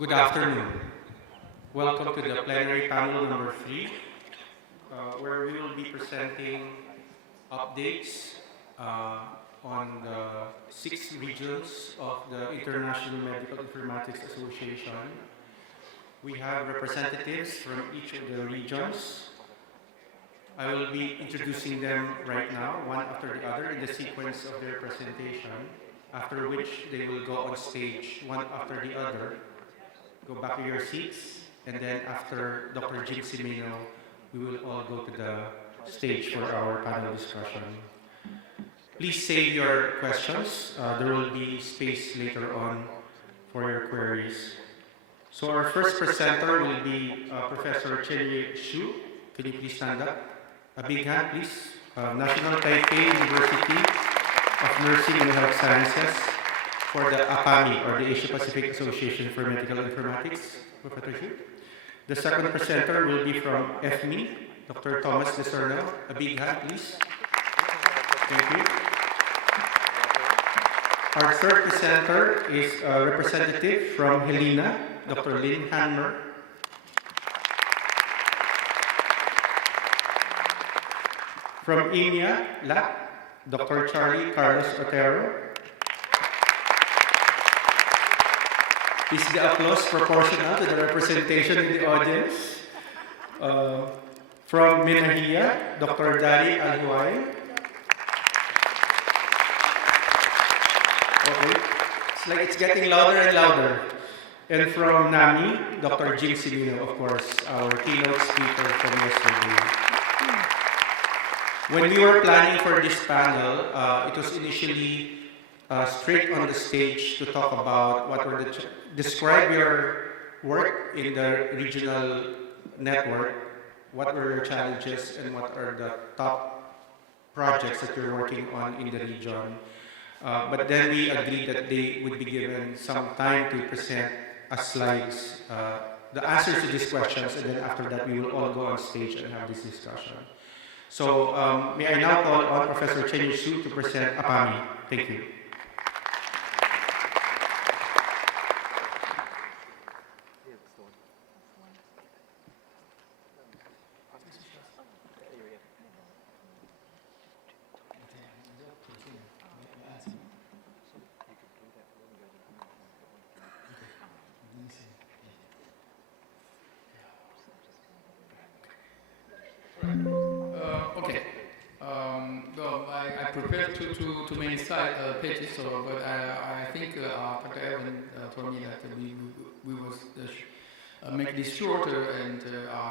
Good afternoon. Welcome to the plenary panel number 3, where we will be presenting updates on the 6 regions of the International Medical Informatics Association. We have representatives from each of the regions. I will be introducing them right now, one after the other, in the sequence of their presentation, after which they will go on stage, one after the other. Go back to your seats, and then after Dr. Jim Simino, we will all go to the stage for our panel discussion. Please save your questions. There will be space later on for your queries. So our first presenter will be Professor Chen Xu. Can you please stand up? A big hand, please. National Taipei University of Nursing and Health Sciences for the APAMI, or the Asia Pacific Association for Medical Informatics. Professor Xu. The second presenter will be from FMI, Dr. Thomas Deserno. A big hand, please. Thank you. Our third presenter is a representative from Helena, Dr. Lynn Hanmer. From INIA, LAC, Dr. Charlie Carlos Otero. Is the applause proportional to the representation in the audience? From Minahia, Dr. Dari Alhuay. Okay, it's like it's getting louder and louder. And from NAMI, Dr. Jim Simino, of course, our keynote speaker from yesterday. When we were planning for this panel, it was initially straight on the stage to talk about what were the describe your work in the regional network, what were your challenges, and what are the top projects that you're working on in the region. But then we agreed that they would be given some time to present as slides the answers to these questions, and then after that we will all go on stage and have this discussion. So may I now call on Professor Chen Xu to present APAMI. Thank you. I prepared too many pages, but I think Dr. Evan told me that we will make this shorter, and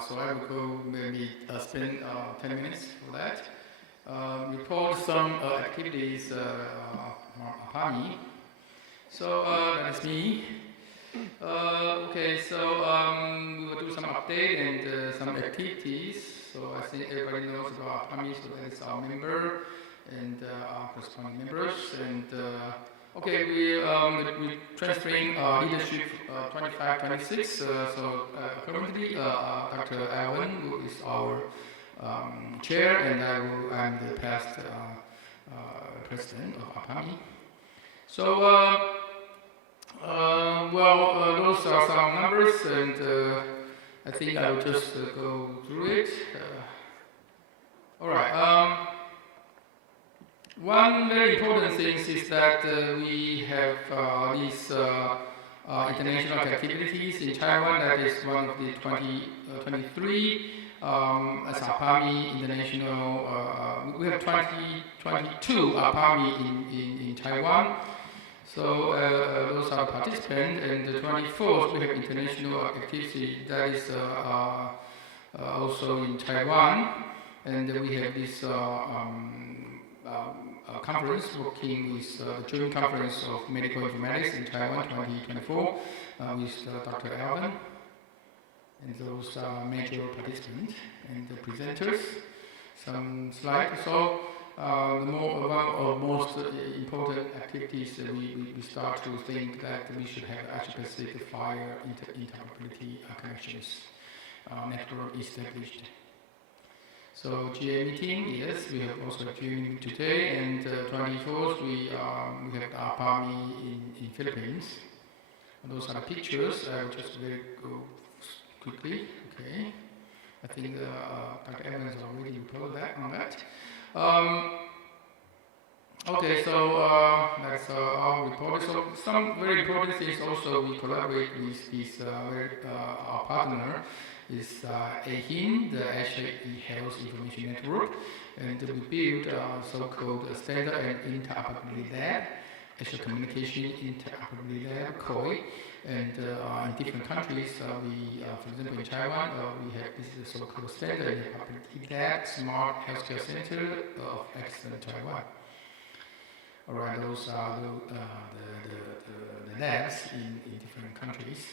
so I will go maybe spend 10 minutes for that. Report some activities APAMI. So that's me. Okay, so we will do some update and some activities. So I think everybody knows about APAMI, so that is our member and our corresponding members. And okay, we're transferring leadership 25-26. So currently, Dr. Alvin, who is our chair, and I'm the past president of APAMI. So, those are some numbers, and I think I will just go through it. All right. One very important thing is that we have these international activities in Taiwan. That is one of the 2023 as APAMI international. We have 22 APAMI in Taiwan. So those are participants, and the 24th we have international activity that is also in Taiwan, and we have this conference working with the Joint Conference of Medical Informatics in Taiwan 2024 with Dr. Alvin, and those are major participants and the presenters. Some slides. So one of most important activities we start to think that we should have Asia-Pacific fire interoperability connections network established. So GA meeting, yes, we have also a GA meeting today, and 24th we have APAMI in Philippines. those are the pictures. I will just go quickly. Okay, I think Dr. Evans already reported that on that. Okay, so that's our report. So some very important things also we collaborate with this our partner is AHIN, the HIE Health Information Network, and we built a so-called Standard and Interoperability Lab, Actual Communication Interoperability Lab, COI, and in different countries, for example in Taiwan, we have this so-called Standard and Interoperability Lab, Smart Healthcare Center of Excellence Taiwan. Alright, those are the labs in different countries.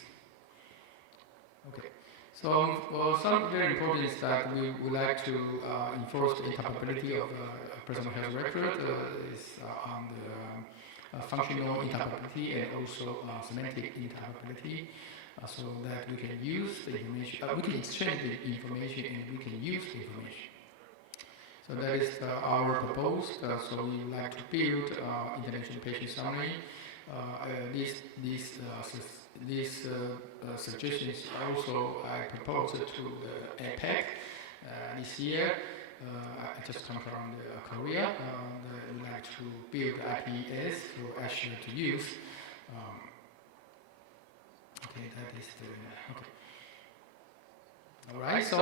Okay, so some very important is that we would like to enforce the interoperability of personal health record is on the functional interoperability and also semantic interoperability, so that we can use the information, we can exchange the information and we can use the information. So that is our proposal. So we would like to build international patient summary. These suggestions also I proposed to the APEC this year. I just come from Korea. We would like to build IPS for actually to use. Okay, that is the okay. Alright, so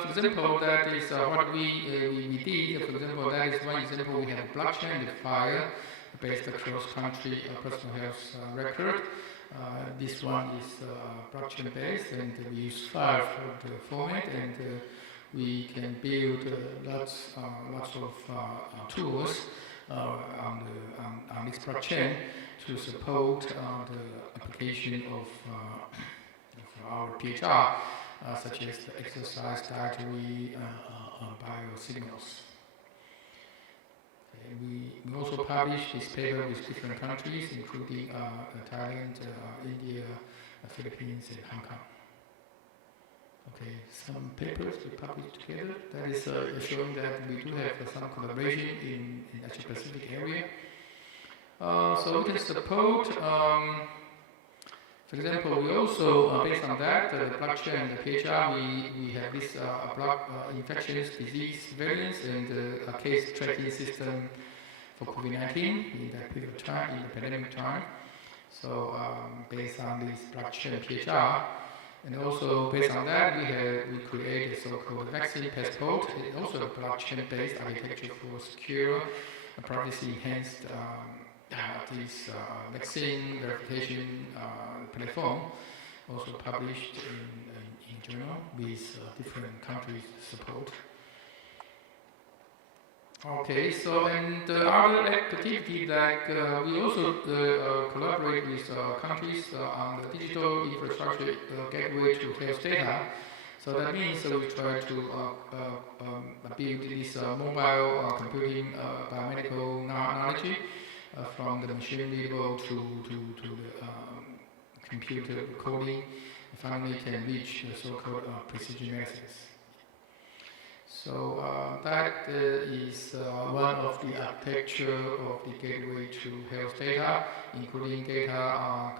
for example, that is what we did. For example, that is one example. We have a blockchain file based cross-country personal health record. This one is blockchain based, and we use file for the format, and we can build lots of tools on this blockchain to support the application of our PHR. Such as the exercise dietary biosignals. We also publish this paper with different countries, including Thailand, India, Philippines, and Hong Kong. Okay, some papers we published together. That is showing that we do have some collaboration in Asia Pacific area. So we can support. For example, we also, based on that, the blockchain, the PHR, we have this infectious disease surveillance and a case tracking system for COVID-19 in that period of time, in the pandemic time. So based on this blockchain PHR, and also based on that, we create a so-called vaccine passport. It's also a blockchain-based architecture for secure, privacy-enhanced this vaccine verification platform, also published in journal with different countries' support. Okay, so and the other activity that we also collaborate with countries on the digital infrastructure gateway to health data. So that means we try to build this mobile computing biomedical knowledge. From the machine readable to the computer coding, finally can reach the so-called precision medicines. So that is one of the architecture of the gateway to health data, including data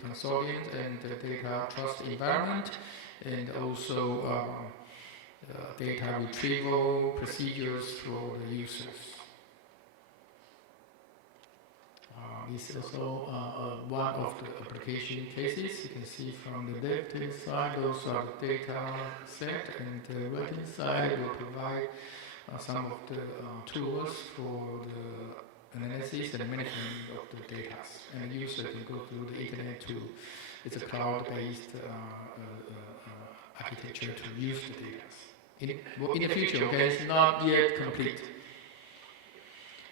consortium and data trust environment, and also data retrieval procedures for the users. This is also one of the application cases. You can see from the left-hand side, those are the data set, and the right-hand side will provide some of the tools for the analysis and management of the data. And the user can go through the internet to, it's a cloud-based architecture to use the data. In the future, okay, it's not yet complete.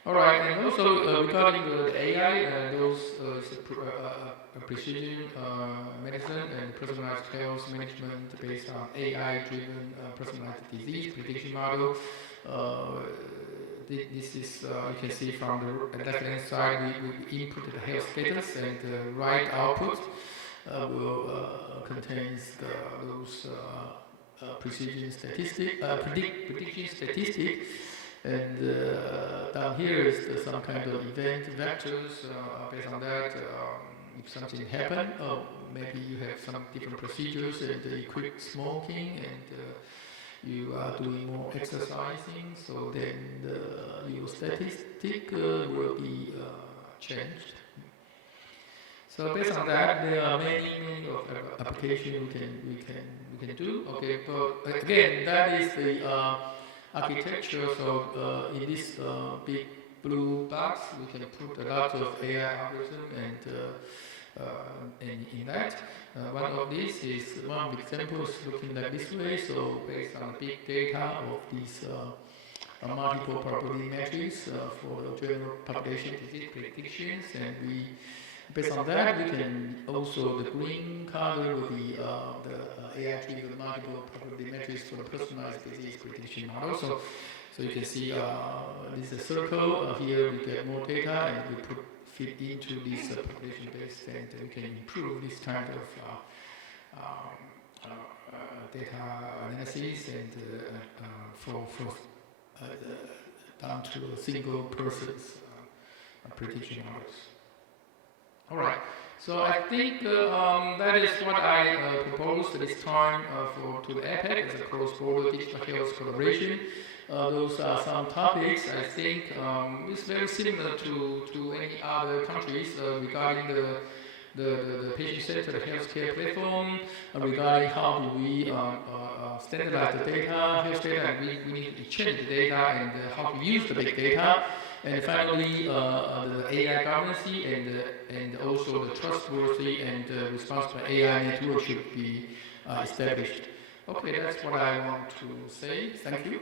Alright, and also regarding the AI, those precision medicine and personalized health management based on AI-driven personalized disease prediction model. This is, you can see from the left-hand side, we input the health status, and the right output will contains those precision statistic, prediction statistics. And down here is some kind of event vectors. Based on that, if something happen, maybe you have some different procedures and you quit smoking and you are doing more exercising, so then your statistic will be changed. So based on that, there are many of applications we can do. Okay, but again, that is the architecture. So in this big blue box, we can put a lot of AI algorithm and in that. One of these is one example is looking like this way. So based on big data of these multiple probability metrics for the general population disease predictions, and we based on that, we can also, the green color will be the AI-driven multiple probability metrics for the personalized disease prediction model. So you can see this is a circle. Here we get more data and we fit into this population base, and we can improve this kind of data analysis and for down to a single person's prediction models. All right. So I think that is what I proposed this time to the APEC as a cross-border digital health collaboration. Those are some topics I think is very similar to any other countries regarding the patient-centered healthcare platform, regarding how do we standardize the data, health data, and we need to exchange the data and how to use the big data. And finally, the AI governance and also the trustworthy and responsible AI network should be established. Okay, that's what I want to say. Thank you.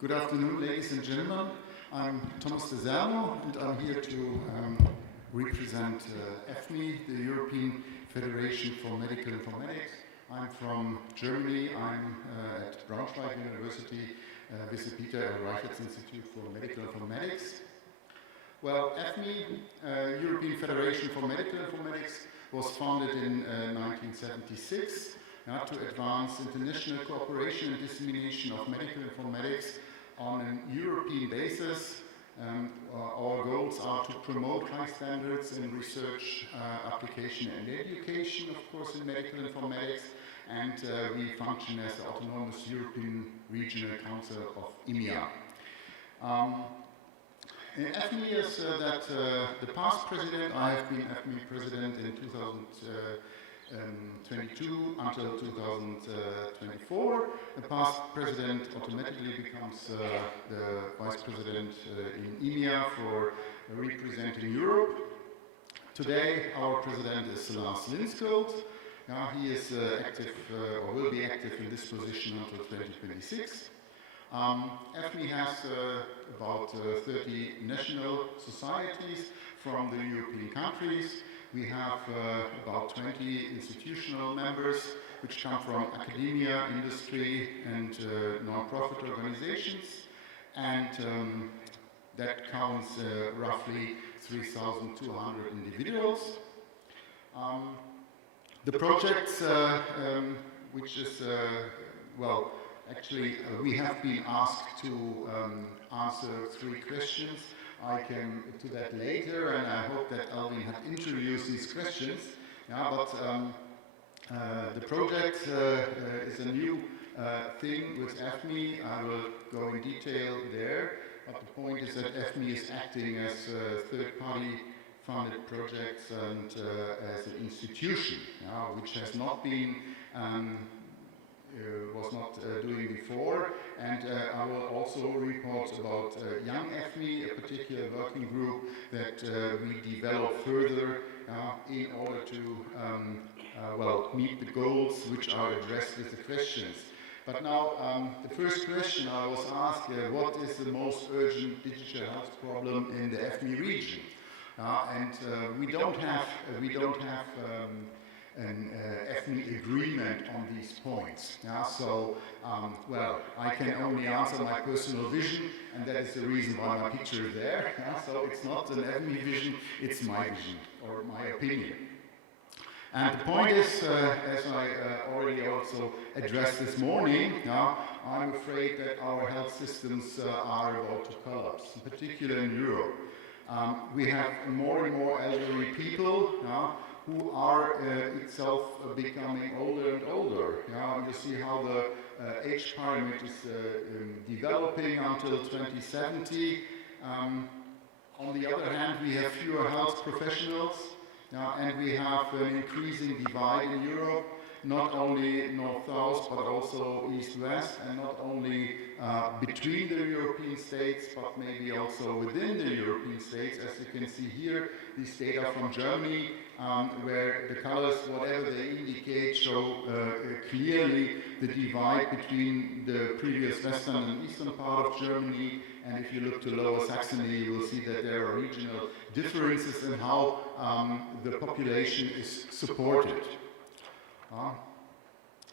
Good afternoon, ladies and gentlemen. I'm Thomas de Zerno, and I'm here to represent EFMI, the European Federation for Medical Informatics. I'm from Germany. I'm at Braunschweig University with the Peter L. Reichertz Institute for Medical Informatics. Well, EFMI, European Federation for Medical Informatics, was founded in 1976 to advance international cooperation and dissemination of medical informatics on a European basis. Our goals are to promote high standards in research, application and education, of course, in medical informatics, and we function as the autonomous European Regional Council of EMEA. EFMI is the past president. I have been EFMI president in 2022 until 2024. The past president automatically becomes the vice president in EMEA for representing Europe. Today, our president is Lars Linskold. Now he is active or will be active in this position until 2026. EFMI has about 30 national societies from the European countries. We have about 20 institutional members, which come from academia, industry, and non-profit organizations, and that counts roughly 3,200 individuals. The projects, which is, well, actually, we have been asked to answer 3 questions. I came to that later, and I hope that Alvin had introduced these questions. Yeah, but the project is a new thing with EFMI. I will go in detail there, but the point is that EFMI is acting as a third-party funded projects and as an institution, which has not been was not doing before, and I will also report about Young EFMI, a particular working group that we develop further in order to well, meet the goals which are addressed with the questions. But now, the first question I was asked, what is the most urgent digital health problem in the FME region? We don't have an FME agreement on these points. Well, I can only answer my personal vision, and that is the reason why my picture is there. So it's not an FME vision, it's my vision, or my opinion. And the point is, as I already also addressed this morning, I'm afraid that our health systems are about to collapse, in particular in Europe. We have more and more elderly people who are itself becoming older and older. You see how the age pyramid is developing until 2070. On the other hand, we have fewer health professionals. And we have an increasing divide in Europe, not only north-south, but also east-west, and not only between the European states, but maybe also within the European states. As you can see here, these data from Germany, where the colors, whatever they indicate, show clearly the divide between the previous western and eastern part of Germany. And if you look to Lower Saxony, you will see that there are regional differences in how the population is supported.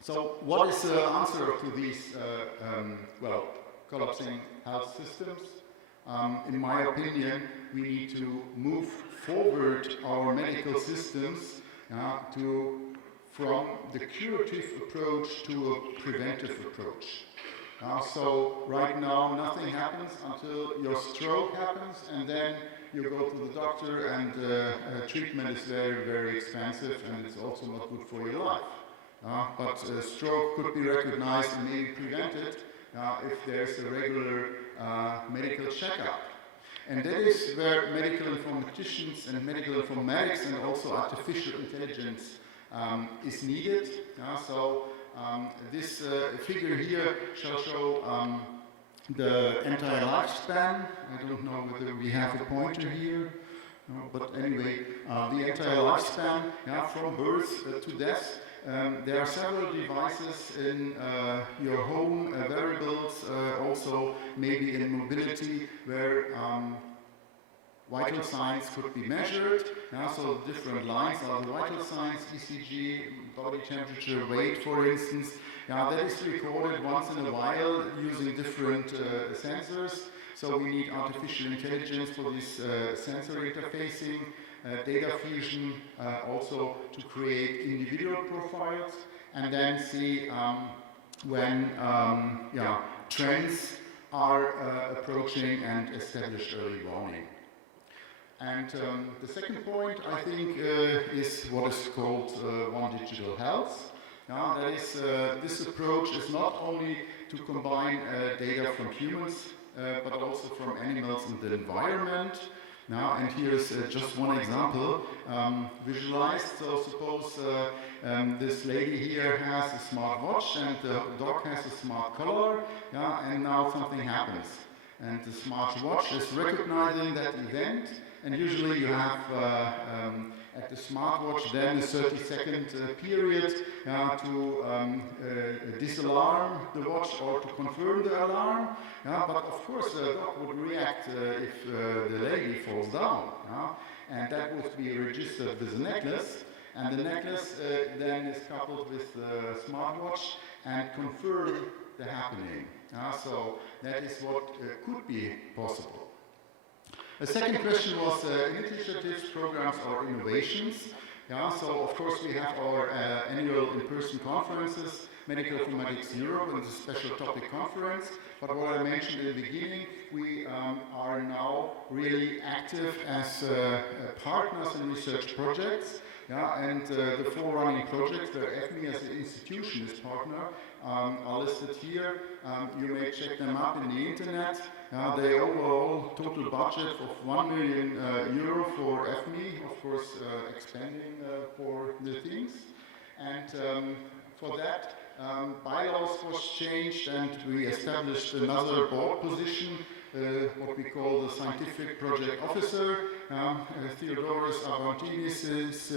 So what is the answer to these, collapsing health systems? In my opinion, we need to move forward our medical systems from the curative approach to a preventive approach. So right now nothing happens until your stroke happens, and then you go to the doctor, and treatment is very, very expensive, and it's also not good for your life. But stroke could be recognized and maybe prevented if there's a regular medical checkup. And that is where medical informaticians and medical informatics and also artificial intelligence is needed. This figure here shall show the entire lifespan. I don't know whether we have a pointer here, no, but anyway, the entire lifespan, from birth to death. There are several devices in your home, wearables, also maybe in mobility, where vital signs could be measured. So different lines are the vital signs, ECG, body temperature, weight, for instance. That is recorded once in a while using different sensors. So we need artificial intelligence for this sensor interfacing, data fusion, also to create individual profiles, and then see when trends are approaching and establish early warning. And the second point, I think, is what is called One Digital Health. That is, this approach is not only to combine data from humans, but also from animals and the environment. And here's just one example visualized. So suppose this lady here has a smart watch, and the dog has a smart collar, and now something happens. And the smart watch is recognizing that event, and usually you have at the smartwatch then a 30-second period to disalarm the watch or to confirm the alarm. But of course the dog would react if the lady falls down. And that would be registered with a necklace. And the necklace then is coupled with the smartwatch and confirm the happening. So that is what could be possible. The second question was initiatives, programs, or innovations. So of course we have our annual in-person conferences, Medical Informatics Europe, and the special topic conference. But what I mentioned in the beginning, we are now really active as partners in research projects. And the four running projects where FME as an institution is partner are listed here. You may check them up in the internet. The overall total budget of 1 million euro for FME, of course expanding for the things. And for that, bylaws was changed, and we established another board position, what we call the scientific project officer. Theodoros Avantinis is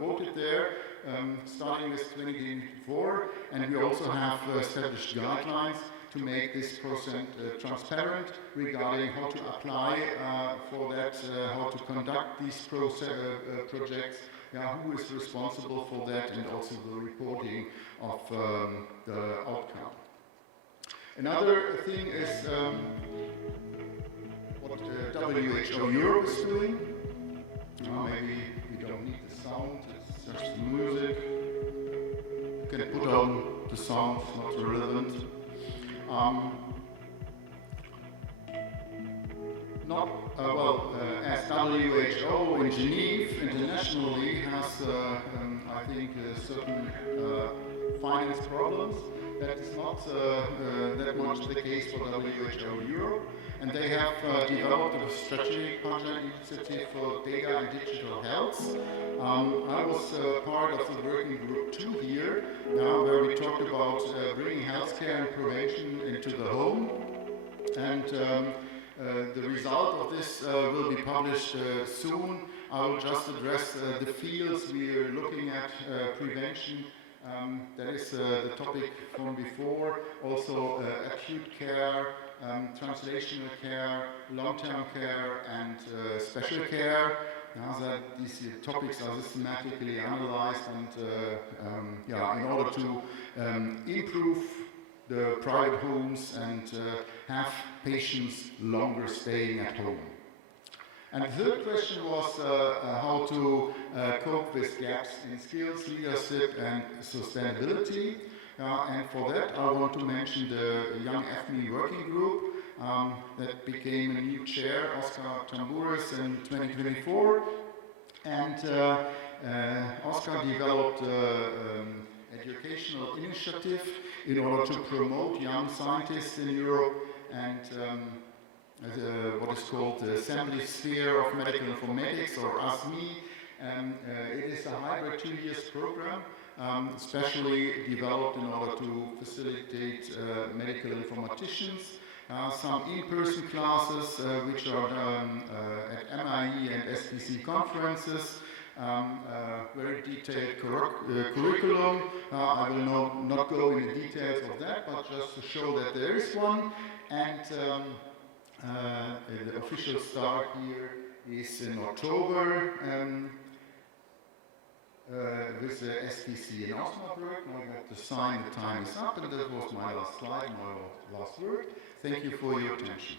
voted there starting with 2024, and we also have established guidelines to make this process transparent regarding how to apply for that, how to conduct these projects, who is responsible for that, and also the reporting of the outcome. Another thing is what WHO Europe is doing. Maybe we don't need the sound, it's just the music. You can put on the sound, not relevant. As WHO in Geneva internationally has, I think, certain finance problems. That is not that much the case for WHO Europe, and they have developed a strategic project initiative for data and digital health. I was part of the working group 2 here, where we talked about bringing healthcare and prevention into the home, and the result of this will be published soon. I will just address the fields we are looking at, prevention. That is the topic from before, also acute care, translational care, long-term care, and special care. These topics are systematically analyzed, and in order to improve the private homes and have patients longer staying at home. And the third question was how to cope with gaps in skills, leadership, and sustainability. And for that, I want to mention the Young FME Working Group that became a new chair, Oscar Tambouris, in 2024. And Oscar developed an educational initiative in order to promote young scientists in Europe and what is called the Assembly Sphere of Medical Informatics, or ASMI. It is a hybrid 2-year program, especially developed in order to facilitate medical informaticians. Some in-person classes, which are done at MIE and SPC conferences. Very detailed curriculum. I will not go into details of that, but just to show that there is one. And the official start here is in October with the SPC in Osnabrück. I got the sign, the time is up, and that was my last slide, my last word. Thank you for your attention.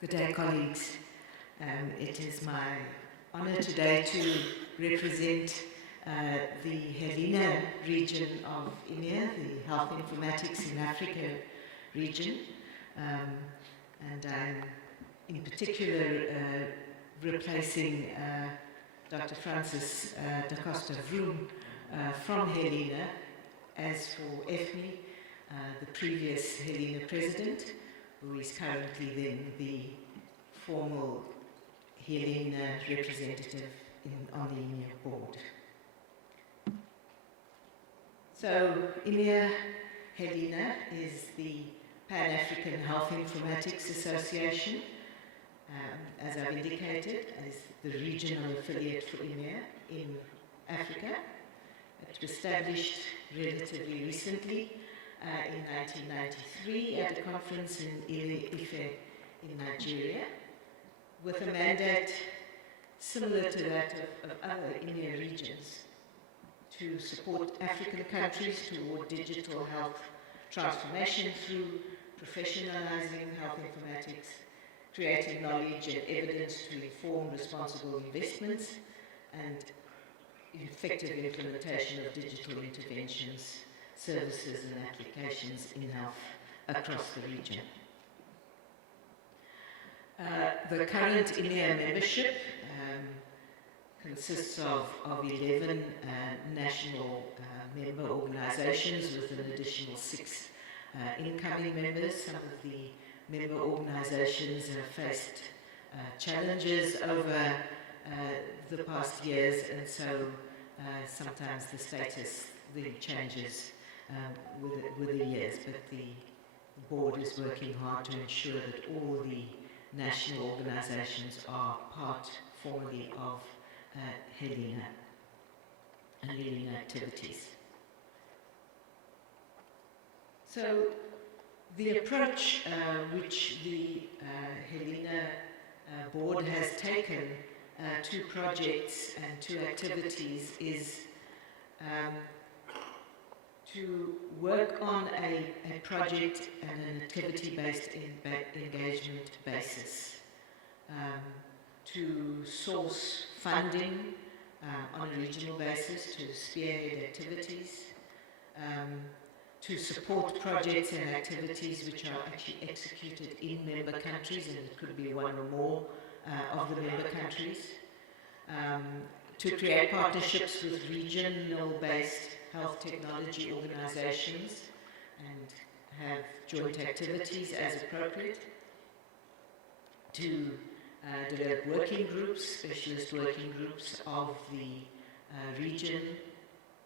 Good day, colleagues. It is my honor today to represent the Helena region of EMEA, the Health Informatics in Africa region. And I'm in particular replacing Dr. Francis da Costa Vroom from Helena as for EFMI, the previous Helena president, who is currently then the formal Helena representative on the EMEA board. So EMEA Helena is the Pan-African Health Informatics Association, as I've indicated, as the regional affiliate for EMEA in Africa. It was established relatively recently in 1993 at a conference in Ife in Nigeria, with a mandate similar to that of other EMEA regions to support African countries toward digital health transformation through professionalizing health informatics, creating knowledge and evidence to inform responsible investments, and effective implementation of digital interventions, services and applications in health across the region. The current EMEA membership consists of 11 national member organizations with an additional 6 incoming members. Some of the member organizations have faced challenges over the past years, and so sometimes the status then changes with the years, but the board is working hard to ensure that all the national organizations are part formally of Helena and Helena activities. So the approach which the Helena board has taken to projects and to activities is to work on a project and an activity-based engagement basis, to source funding on a regional basis to spearhead activities, to support projects and activities which are actually executed in member countries, and it could be one or more of the member countries, to create partnerships with regional-based health technology organizations and have joint activities as appropriate, to develop working groups, specialist working groups of the region,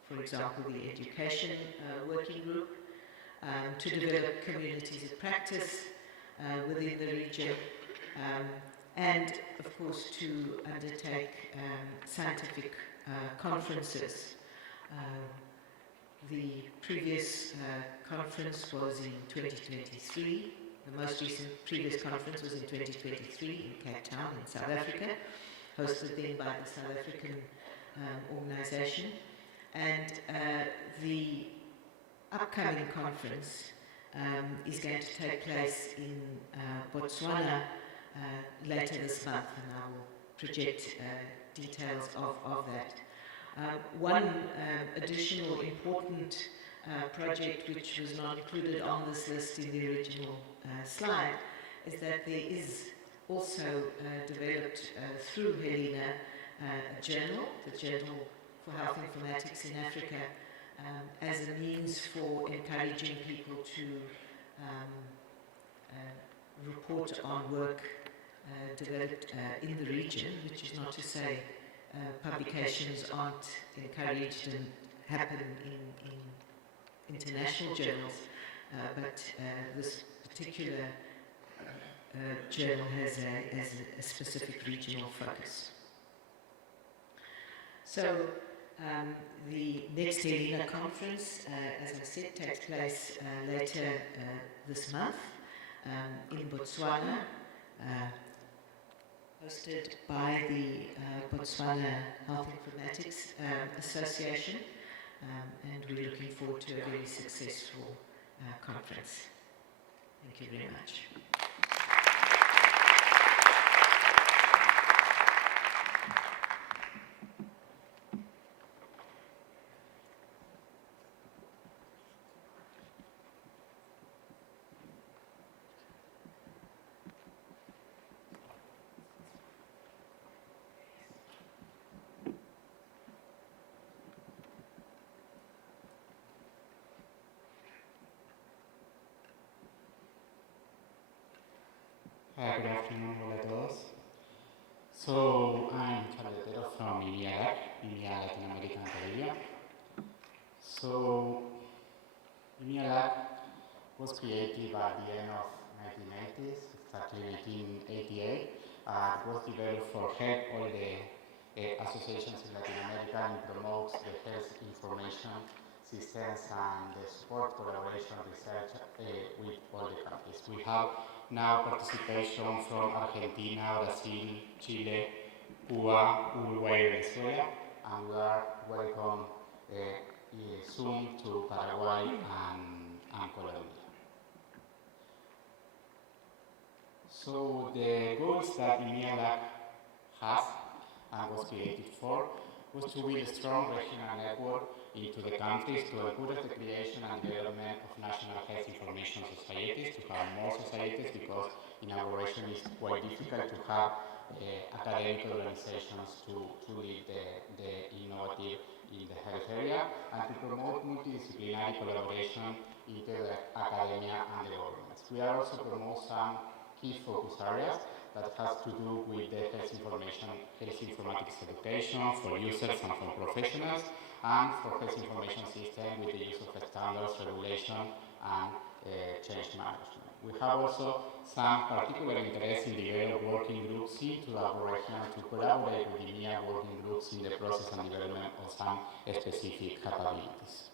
for example, the education working group, to develop communities of practice within the region, and of course to undertake scientific conferences. The previous conference was in 2023. The most recent previous conference was in 2023 in Cape Town in South Africa, hosted then by the South African organization. And the upcoming conference is going to take place in Botswana later this month, and I will project details of that. One additional important project which was not included on this list in the original slide is that there is also developed through Helena a journal, the Journal for Health Informatics in Africa, as a means for encouraging people to report on work developed in the region, which is not to say publications aren't encouraged and happen in international journals, but this particular journal has a specific regional focus. So the next Helena conference, as I said, takes place later this month in Botswana, hosted by the Botswana Health Informatics Association, and we're looking forward to a very successful conference. Thank you very much. Hi, good afternoon, hola a todos. So, I'm Charletero from EMEA, Latin America and Caribbean. So, EMEA was created by the end of 1980s, exactly 1988. It was developed for help all the associations in Latin America and promotes the health information systems and the support collaboration research with all the countries. We have now participation from Argentina, Brazil, Chile, Cuba, Uruguay, Venezuela, and we are welcome soon to Paraguay and Colombia. So the goals that EMEA has and was created for was to build a strong regional network into the countries to encourage the creation and development of national health information societies, to have more societies, because in our region it's quite difficult to have academic organizations to lead the innovative in the health area, and to promote multidisciplinary collaboration into the academia and the governments. We are also promote some key focus areas that has to do with the health informatics education for users and for professionals, and for health information system with the use of standards, regulation, and change management. We have also some particular interest in developing working groups into our region to collaborate with the EMEA working groups in the process and development of some specific capabilities.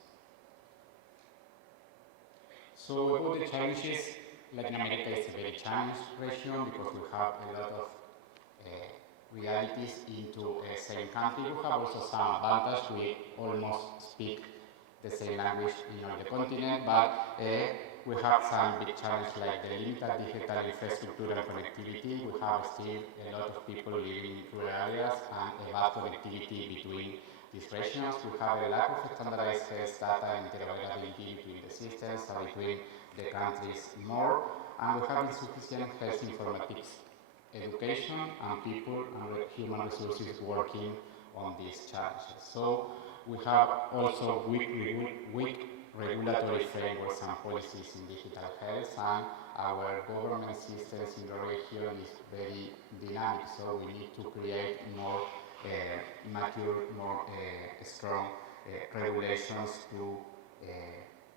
So about the challenges, Latin America is a very challenged region because we have a lot of realities into a same country. We have also some advantage. We almost speak the same language in all the continent, but we have some big challenges like the limited digital infrastructure and connectivity. We have still a lot of people living in rural areas and a bad connectivity between these regions. We have a lack of standardized health data and interoperability between the systems and between the countries more, and we have insufficient health informatics education and people and human resources working on these challenges. So we have also weak regulatory frameworks and policies in digital health, and our government systems in the region is very dynamic, so we need to create more mature, more strong regulations to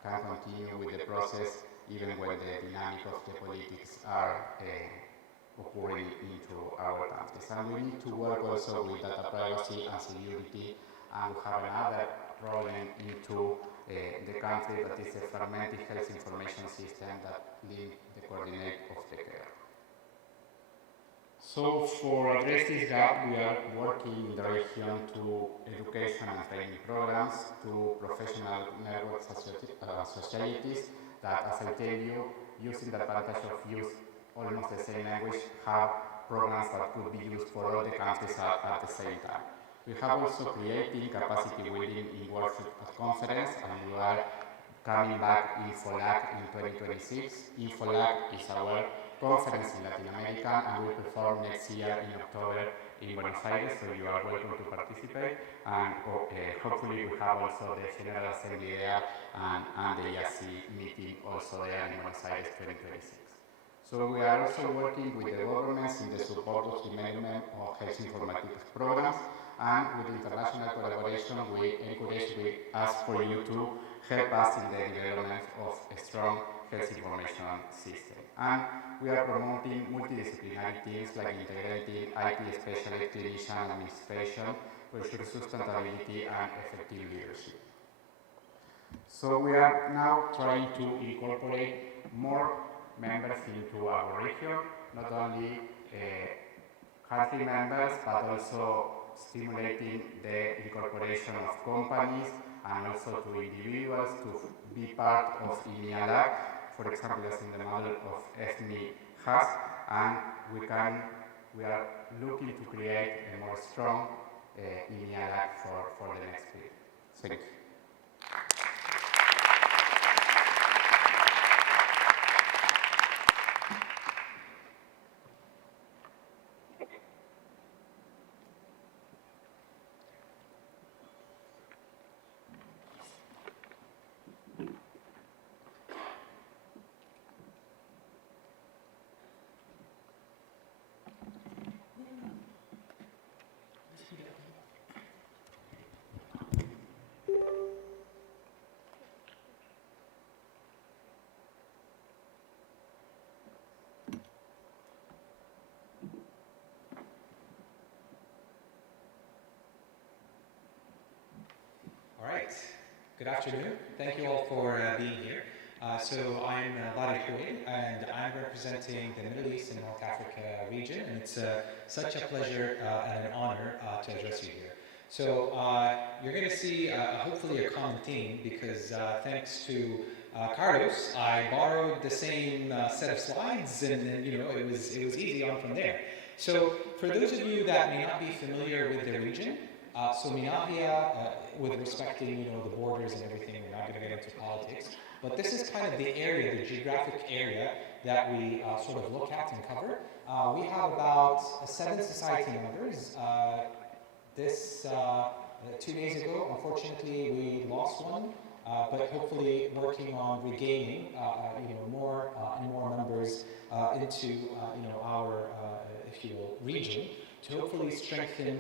can continue with the process even when the dynamic of the politics are occurring into our countries. And we need to work also with data privacy and security, and we have another problem into the country that is a fragmented health information system that limits the coordinate of the care. So for address this gap, we are working in the region to education and training programs, to professional networks societies that, as I tell you, using the advantage of use almost the same language, have programs that could be used for all the countries at the same time. We have also created capacity building in workshop conference, and we are coming back InfoLAC in 2026. InfoLAC is our conference in Latin America, and we perform next year in October in Buenos Aires, so you are welcome to participate. And hopefully we have also the General Assembly there and the EAC meeting also there in Buenos Aires 2026. So we are also working with the governments in the support of the development of health informatics programs, and with international collaboration we ask for you to help us in the development of a strong health information system. And we are promoting multidisciplinary teams like integrating IT specialist, clinician, administration, to ensure sustainability and effective leadership. So we are now trying to incorporate more members into our region, not only country members, but also stimulating the incorporation of companies and also to individuals to be part of EMEA. For example, as in the model of FMI has, and we are looking to create a more strong EMEA for the next period. Thank you. All right, good afternoon. Thank you all for being here. So I'm Ladi Khoy, and I'm representing the Middle East and North Africa region, and it's such a pleasure and an honor to address you here. So you're going to see hopefully a common theme, because thanks to Carlos, I borrowed the same set of slides, and it was easy on from there. So for those of you that may not be familiar with the region, So Minahia, with respecting the borders and everything, we're not going to get into politics. But this is kind of the area, the geographic area that we sort of look at and cover. We have about 7 society members. This 2 days ago, unfortunately, we lost one, but hopefully working on regaining, more and more members into, our, if you will, region to hopefully strengthen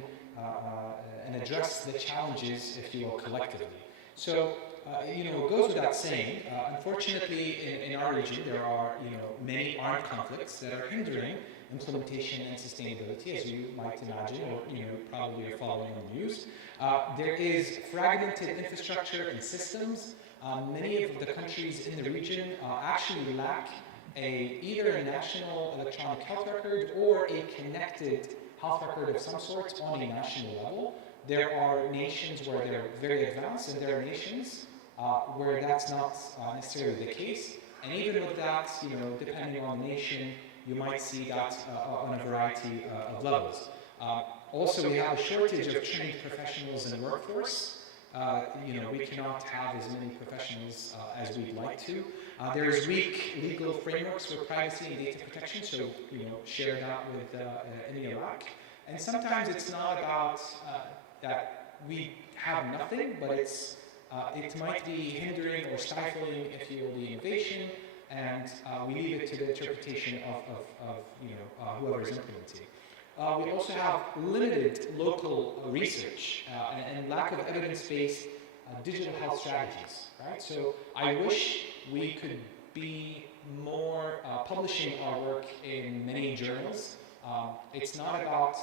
and address the challenges, if you will, collectively. So, it goes without saying, unfortunately, in our region, there are, many armed conflicts that are hindering implementation and sustainability, as you might imagine, or, probably are following on the news. There is fragmented infrastructure and systems. Many of the countries in the region actually lack either a national electronic health record or a connected health record of some sort on a national level. There are nations where they're very advanced, and there are nations where that's not necessarily the case. And even with that, depending on the nation, you might see that on a variety of levels. Also, we have a shortage of trained professionals in the workforce. We cannot have as many professionals as we'd like to. There is weak legal frameworks for privacy and data protection, so share that with any Iraq. And sometimes it's not about that we have nothing, but it might be hindering or stifling, if you will, the innovation, and we leave it to the interpretation of whoever is implementing. We also have limited local research and lack of evidence-based digital health strategies, right? So I wish we could be more publishing our work in many journals. It's not about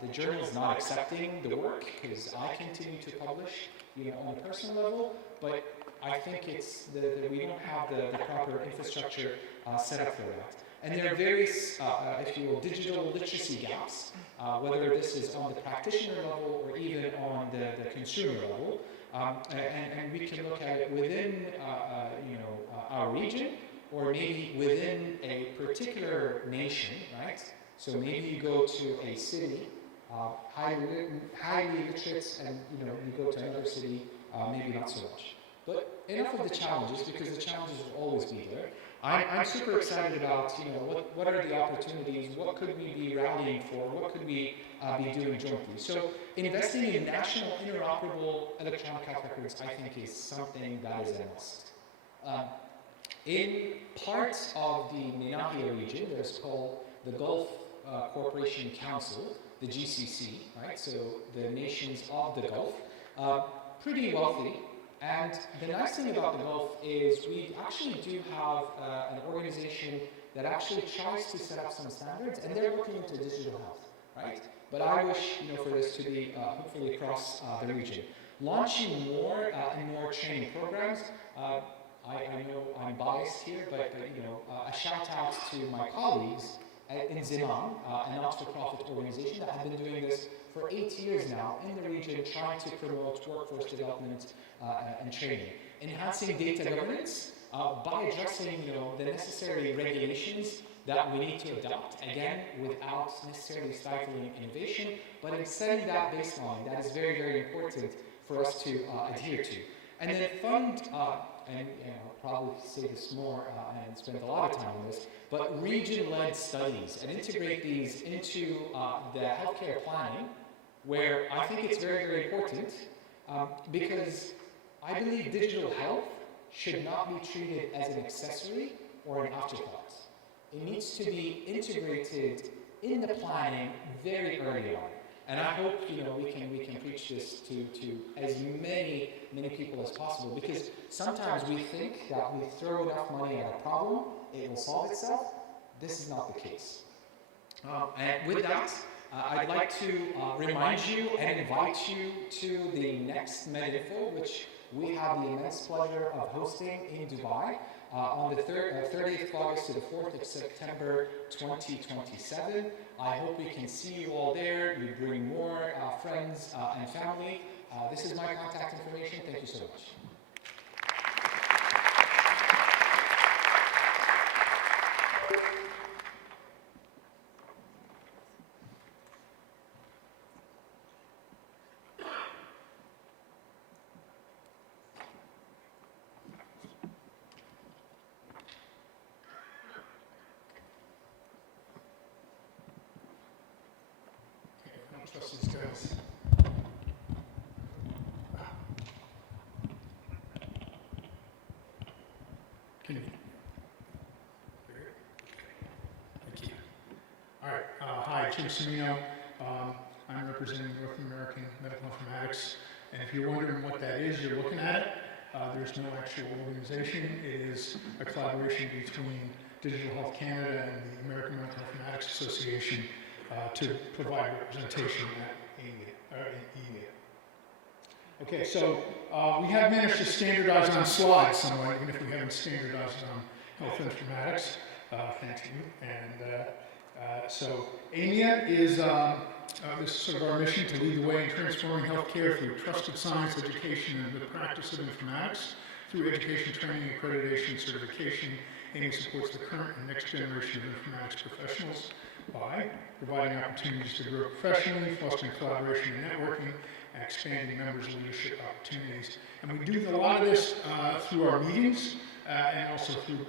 the journals not accepting the work, because I continue to publish, on a personal level, but I think it's that we don't have the proper infrastructure set up for that. And there are various, if you will, digital literacy gaps, whether this is on the practitioner level or even on the consumer level. And we can look at it within, our region, or maybe within a particular nation, right? So maybe you go to a city, highly literate, and you go to another city, maybe not so much. But enough of the challenges, because the challenges will always be there. I'm super excited about, what are the opportunities, what could we be rallying for, what could we be doing jointly. So investing in national interoperable electronic health records, I think, is something that is a must. In parts of the Minahia region, there's called the Gulf Cooperation Council, the GCC, right? So the nations of the Gulf, pretty wealthy. And the nice thing about the Gulf is we actually do have an organization that actually tries to set up some standards, and they're looking into digital health, right? But I wish, for this to be hopefully across the region. Launching more and more training programs. I know I'm biased here, but a shout out to my colleagues in Zeman, a not-for-profit organization that have been doing this for 8 years now in the region, trying to promote workforce development and training. Enhancing data governance by addressing the necessary regulations that we need to adopt, again, without necessarily stifling innovation, but in setting that baseline that is very, very important for us to adhere to. And then fund, and I'll probably say this more and spend a lot of time on this, but region-led studies, and integrate these into the healthcare planning, where I think it's very, very important, because I believe digital health should not be treated as an accessory or an afterthought. It needs to be integrated in the planning very early on. And I hope we can preach this to as many people as possible, because sometimes we think that we throw enough money at a problem, it will solve itself. This is not the case. And with that, I'd like to remind you and invite you to the next MedInfo, which we have the immense pleasure of hosting in Dubai on the 30th of August to the 4th of September 2027. I hope we can see you all there. You bring more friends and family. This is my contact information. Thank you so much. trust these guys. Can you? Thank you. All right. Hi, Jim Cimino. I'm representing North American Medical Informatics. And if you're wondering what that is, you're looking at it. There's no actual organization. It is a collaboration between Digital Health Canada and the American Medical Informatics Association to provide representation at EMEA. Okay, so we have managed to standardize on slides somewhat, even if we haven't standardized on health informatics. Thank you. And so EMEA is this is sort of our mission to lead the way in transforming healthcare through trusted science, education, and the practice of informatics. Through education, training, accreditation, certification, EMEA supports the current and next generation of informatics professionals by providing opportunities to grow professionally, fostering collaboration and networking, and expanding members' leadership opportunities. And we do a lot of this through our meetings and also through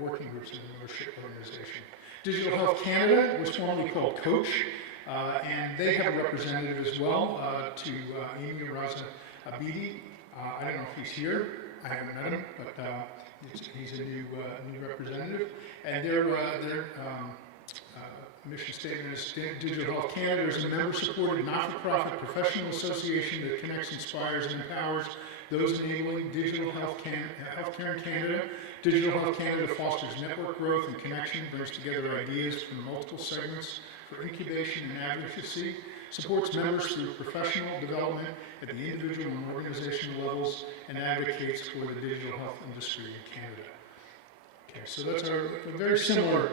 working groups in the membership organization. Digital Health Canada was formerly called COACH, and they have a representative as well to Amy Raza Abidi. I don't know if he's here. I haven't met him, but he's a new representative. And their mission statement is Digital Health Canada is a member-supported, not-for-profit professional association that connects, inspires, and empowers those enabling digital healthcare in Canada. Digital Health Canada fosters network growth and connection, brings together ideas from multiple segments for incubation and advocacy, supports members through professional development at the individual and organizational levels, and advocates for the digital health industry in Canada. Okay, so that's our very similar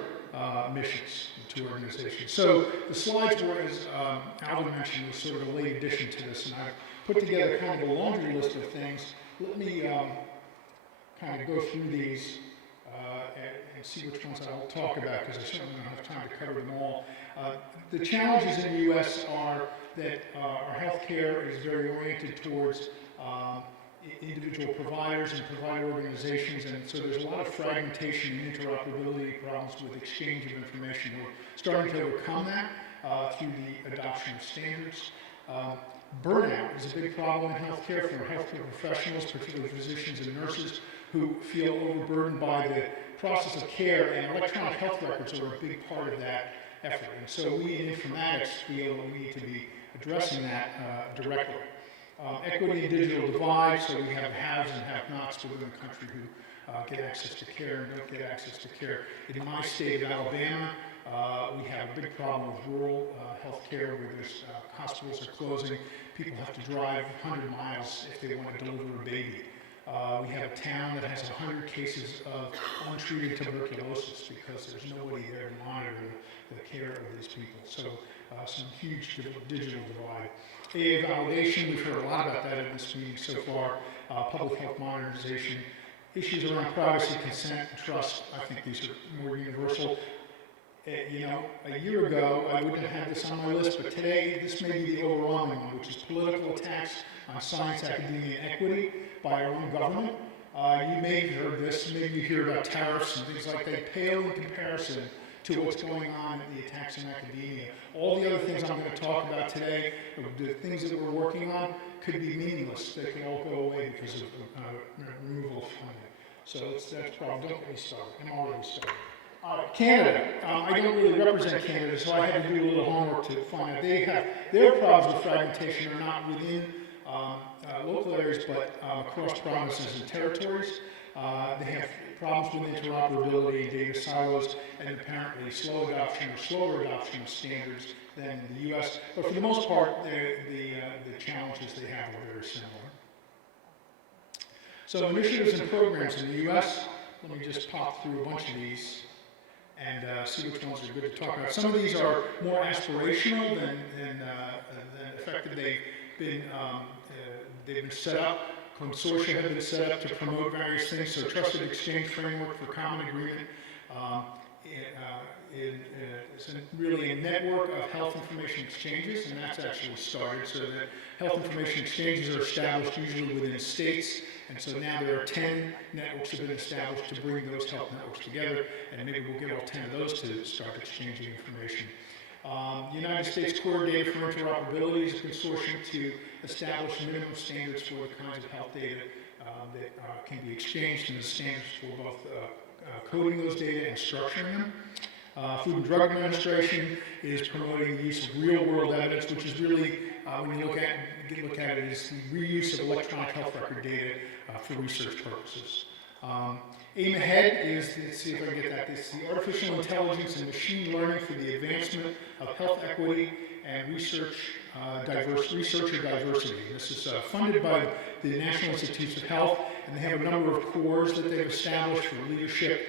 missions to organizations. So the slides were, as Alvin mentioned, was sort of a late addition to this, and I've put together kind of a laundry list of things. Let me kind of go through these and see which ones I'll talk about, because I certainly don't have time to cover them all. The challenges in the U.S. are that our healthcare is very oriented towards individual providers and provider organizations, and so there's a lot of fragmentation and interoperability problems with exchange of information. We're starting to overcome that through the adoption of standards. Burnout is a big problem in healthcare for healthcare professionals, particularly physicians and nurses, who feel overburdened by the process of care, and electronic health records are a big part of that effort. And so we in informatics feel that we need to be addressing that directly. Equity and digital divide, so we have haves and have-nots within the country who get access to care and don't get access to care. In my state of Alabama, we have a big problem with rural health care where there's, hospitals are closing. People have to drive 100 miles if they want to deliver a baby. We have a town that has 100 cases of untreated tuberculosis because there's nobody there to monitor the care of these people. So some huge digital divide. AA validation, we've heard a lot about that in this meeting so far. Public health modernization. Issues around privacy, consent, and trust. I think these are more universal. You know, a year ago, I wouldn't have had this on my list, but today, this may be the overwhelming one, which is political attacks on science, academia, and equity by our own government. You may have heard this, maybe you hear about tariffs and things like that, pale in comparison to what's going on in the attacks in academia. All the other things I'm going to talk about today, the things that we're working on, could be meaningless. They could all go away because of removal of funding. So that's probably, don't get me started. I'm already started. Canada. I don't really represent Canada, so I had to do a little homework to find out. They have their problems with fragmentation are not within local areas, but across provinces and territories. They have problems with interoperability, data silos, and apparently slow adoption or slower adoption of standards than in the U.S. But for the most part, the challenges they have are very similar. So initiatives and programs in the U.S., let me just pop through a bunch of these and see which ones are good to talk about. Some of these are more aspirational than effective. They've been set up. Consortia have been set up to promote various things. So trusted exchange framework for common agreement. It's really a network of health information exchanges, and that's actually started. So that health information exchanges are established usually within states, and so now there are 10 networks that have been established to bring those health networks together, and maybe we'll get all 10 of those to start exchanging information. The United States Coordinator for Interoperability is a consortium to establish minimum standards for the kinds of health data that can be exchanged, and the standards for both coding those data and structuring them. Food and Drug Administration is promoting the use of real-world evidence, which is really, when you look at it, is the reuse of electronic health record data for research purposes. Aim ahead is, let's see if I can get that, it's the artificial intelligence and machine learning for the advancement of health equity and researcher diversity. This is funded by the National Institutes of Health, and they have a number of cores that they've established for leadership,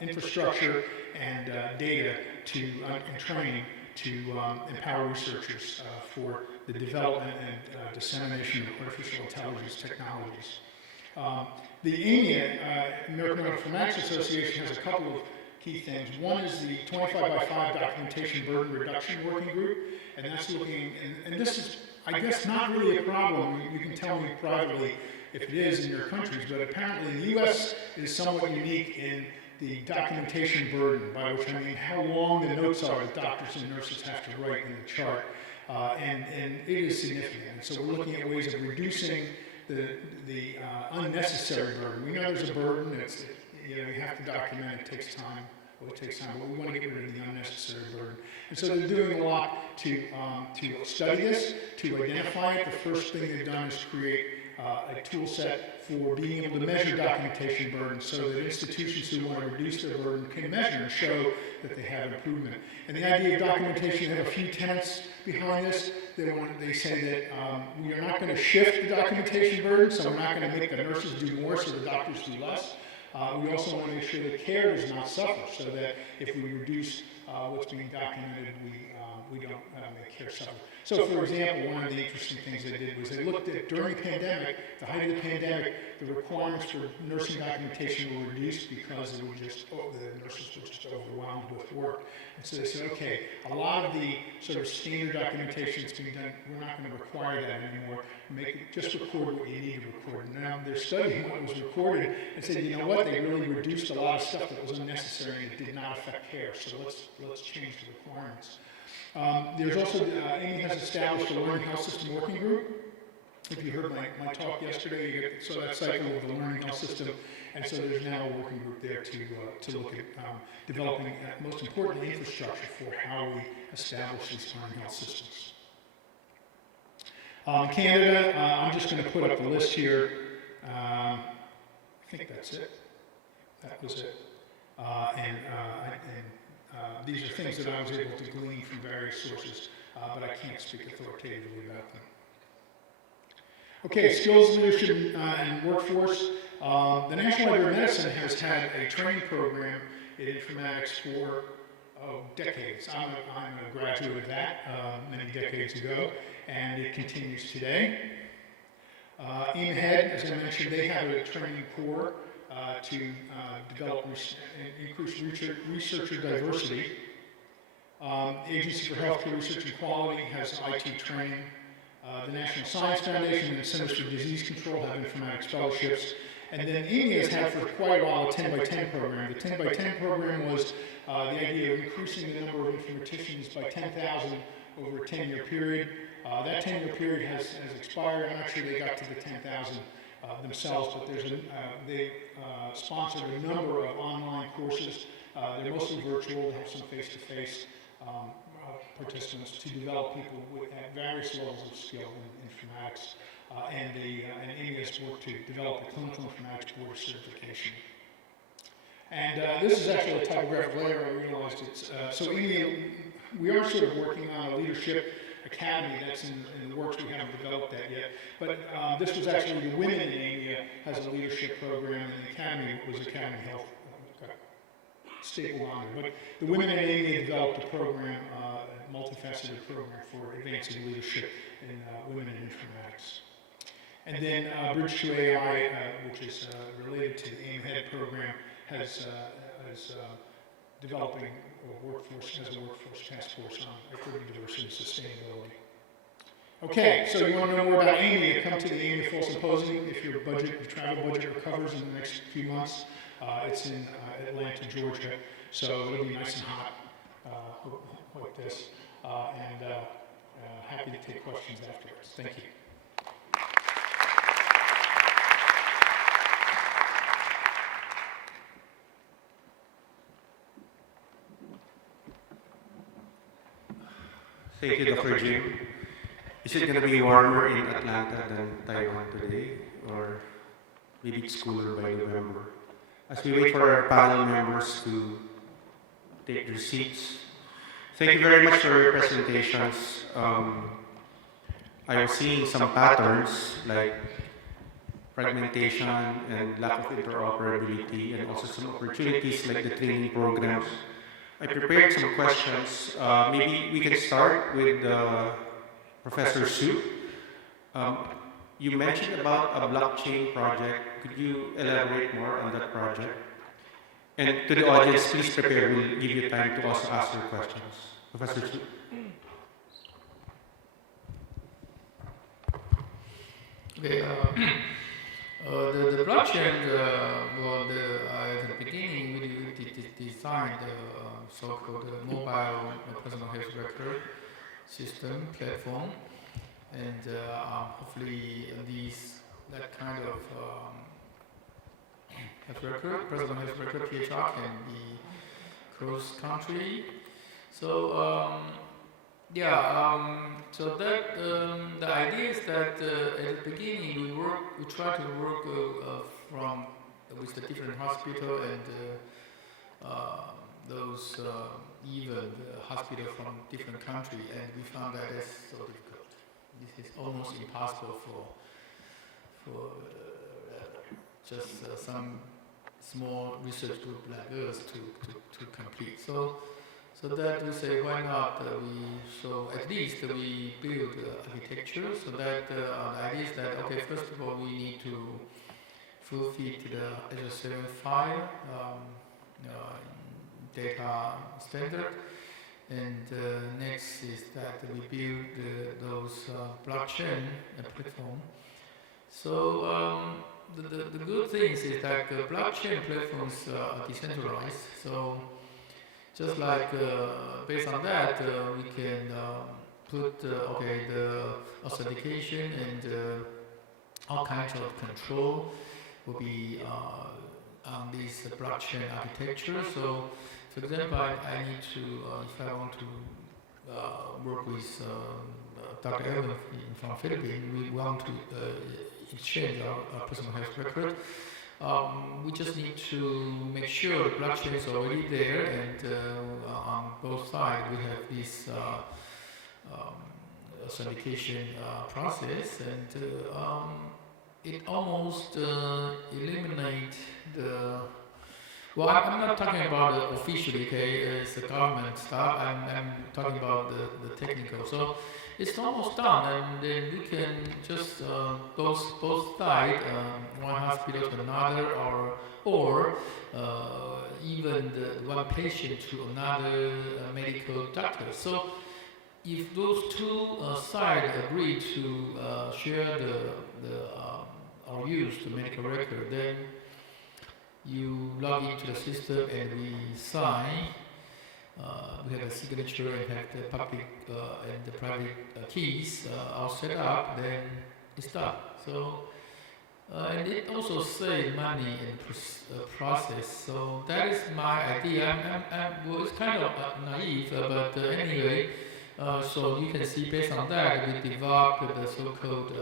infrastructure, and data and training to empower researchers for the development and dissemination of artificial intelligence technologies. The AMIA, American Informatics Association, has a couple of key things. One is the 25x5 documentation burden reduction working group, and that's looking, and this is, I guess, not really a problem. You can tell me privately if it is in your countries, but apparently the U.S. is somewhat unique in the documentation burden, by which I mean how long the notes are that doctors and nurses have to write in the chart, and it is significant. And so we're looking at ways of reducing the unnecessary burden. We know there's a burden. It's, you have to document. It takes time. Well, it takes time, but we want to get rid of the unnecessary burden. And so they're doing a lot to study this, to identify it. The first thing they've done is create a tool set for being able to measure documentation burden so that institutions who want to reduce their burden can measure and show that they have improvement. And the idea of documentation, they have a few tenets behind this. They say that we are not going to shift the documentation burden, so we're not going to make the nurses do more so the doctors do less. We also want to make sure that care does not suffer, so that if we reduce what's being documented, we don't make care suffer. So, for example, one of the interesting things they did was they looked at, during the pandemic, the height of the pandemic, the requirements for nursing documentation were reduced because the nurses were just overwhelmed with work. And so they said, okay, a lot of the sort of standard documentation that's being done, we're not going to require that anymore. Just record what you need to record. And now they're studying what was recorded and said, you know what, they really reduced a lot of stuff that was unnecessary and it did not affect care. So let's change the requirements. There's also, Amy has established a learning health system working group. If you heard my talk yesterday, you saw that cycle of the learning health system, and so there's now a working group there to look at developing, most importantly, infrastructure for how we establish these learning health systems. Canada, I'm just going to put up the list here. I think that's it. That was it. These are things that I was able to glean from various sources, but I can't speak authoritatively about them. Okay, skills, leadership, and workforce. The National Library of Medicine has had a training program in informatics for decades. I'm a graduate of that many decades ago, and it continues today. In HEAD, as I mentioned, they have a training core to develop and increase researcher diversity. Agency for Healthcare Research and Quality has IT training. The National Science Foundation and the Centers for Disease Control have informatics fellowships. And then India has had for quite a while a 10x10 program. The 10x10 program was the idea of increasing the number of informaticians by 10,000 over a 10-year period. That 10-year period has expired. I'm not sure they got to the 10,000 themselves, but they sponsored a number of online courses. They're mostly virtual. They have some face-to-face participants to develop people at various levels of skill in informatics. And AMIA's work to develop a clinical informatics board certification. And this is actually a typographic layer. I realized it's so AMIA. We are sort of working on a leadership academy that's in the works. We haven't developed that yet. But this was actually the Women in AMIA has a leadership program, and the academy was Academy Health staple on it. But the Women in AMIA developed a program, a multifaceted program for advancing leadership in women in informatics. And then Bridge to AI, which is related to the AIM-HEAD program, has developing a workforce task force on equity, diversity, and sustainability. Okay, so you want to know more about AMIA, come to the AMIA Fall Symposium if your travel budget recovers in the next few months. It's in Atlanta, Georgia, so it'll be nice and hot like this. And happy to take questions afterwards. Thank you. Thank you, Dr. Jim. Is it going to be warmer in Atlanta than Taiwan today? Or maybe it's cooler by November? As we wait for our panel members to take their seats, thank you very much for your presentations. I was seeing some patterns like fragmentation and lack of interoperability, and also some opportunities like the training programs. I prepared some questions. Maybe we can start with Professor Su. You mentioned about a blockchain project. Could you elaborate more on that project? And to the audience, please prepare. We'll give you time to also ask your questions. Professor Su. Okay, the blockchain, at the beginning, we designed the so-called mobile personal health record system platform, and hopefully that kind of health record, personal health record PHR can be cross-country. So so that the idea is that at the beginning we try to work with the different hospital and those even hospital from different countries, and we found that it's so difficult. This is almost impossible for just some small research group like us to complete. So that we say, why not at least we build architecture, so that the idea is that, okay, first of all, we need to fulfill the Azure 7.5 data standard, and next is that we build those blockchain platform. So the good things is that the blockchain platforms are decentralized, so just like based on that, we can put the authentication and all kinds of control will be on this blockchain architecture. So, for example, I need to, if I want to work with Dr. Evan from Philippines, we want to exchange our personal health record. We just need to make sure the blockchain is already there, and on both sides we have this authentication process, and it almost eliminates the. Well, I'm not talking about the officially, okay, it's the government stuff. I'm talking about the technical. So it's almost done, and then we can just both sides, one hospital to another, or even one patient to another medical doctor. So if those two sides agree to share or use the medical record, then you log into the system and we sign. We have a signature and have the public and the private keys all set up, then it's done. So, and it also saves money in process. So that is my idea. Well, it's kind of naive, but anyway, so you can see based on that, we developed the so-called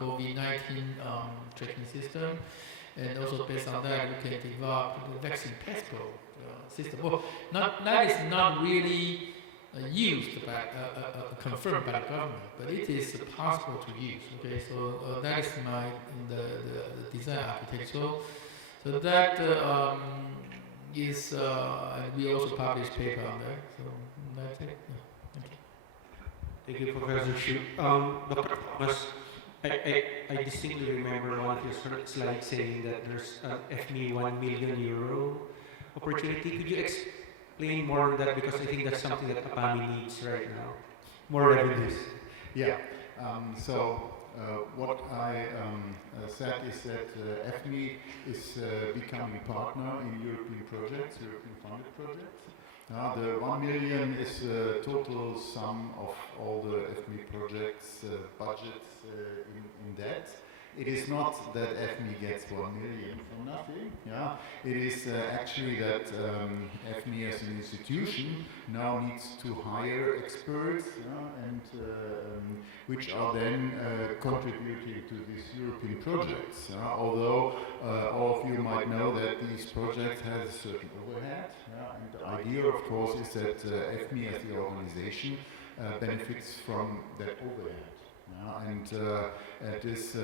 COVID-19 tracking system. And also based on that, we can develop the vaccine passport system. Well, that is not really used by, confirmed by the government, but it is possible to use. Okay, so that is the design architecture. So that is, and we also publish paper on that. So that's it. Yeah. Thank you. Thank you, Professor Shu. Dr. Thomas, I distinctly remember one of your slides saying that there's an FME €1 million opportunity. Could you explain more on that? Because I think that's something that APAMI needs right now. More revenues. Yeah. So what I said is that EFMI is becoming a partner in European projects, European funded projects. The 1 million is the total sum of all the EFMI projects budgets in that. It is not that EFMI gets 1 million from nothing. Yeah, it is actually that EFMI as an institution now needs to hire experts, and which are then contributing to these European projects. Although all of you might know that these projects have a certain overhead, and the idea, of course, is that EFMI as the organization benefits from that overhead. And this,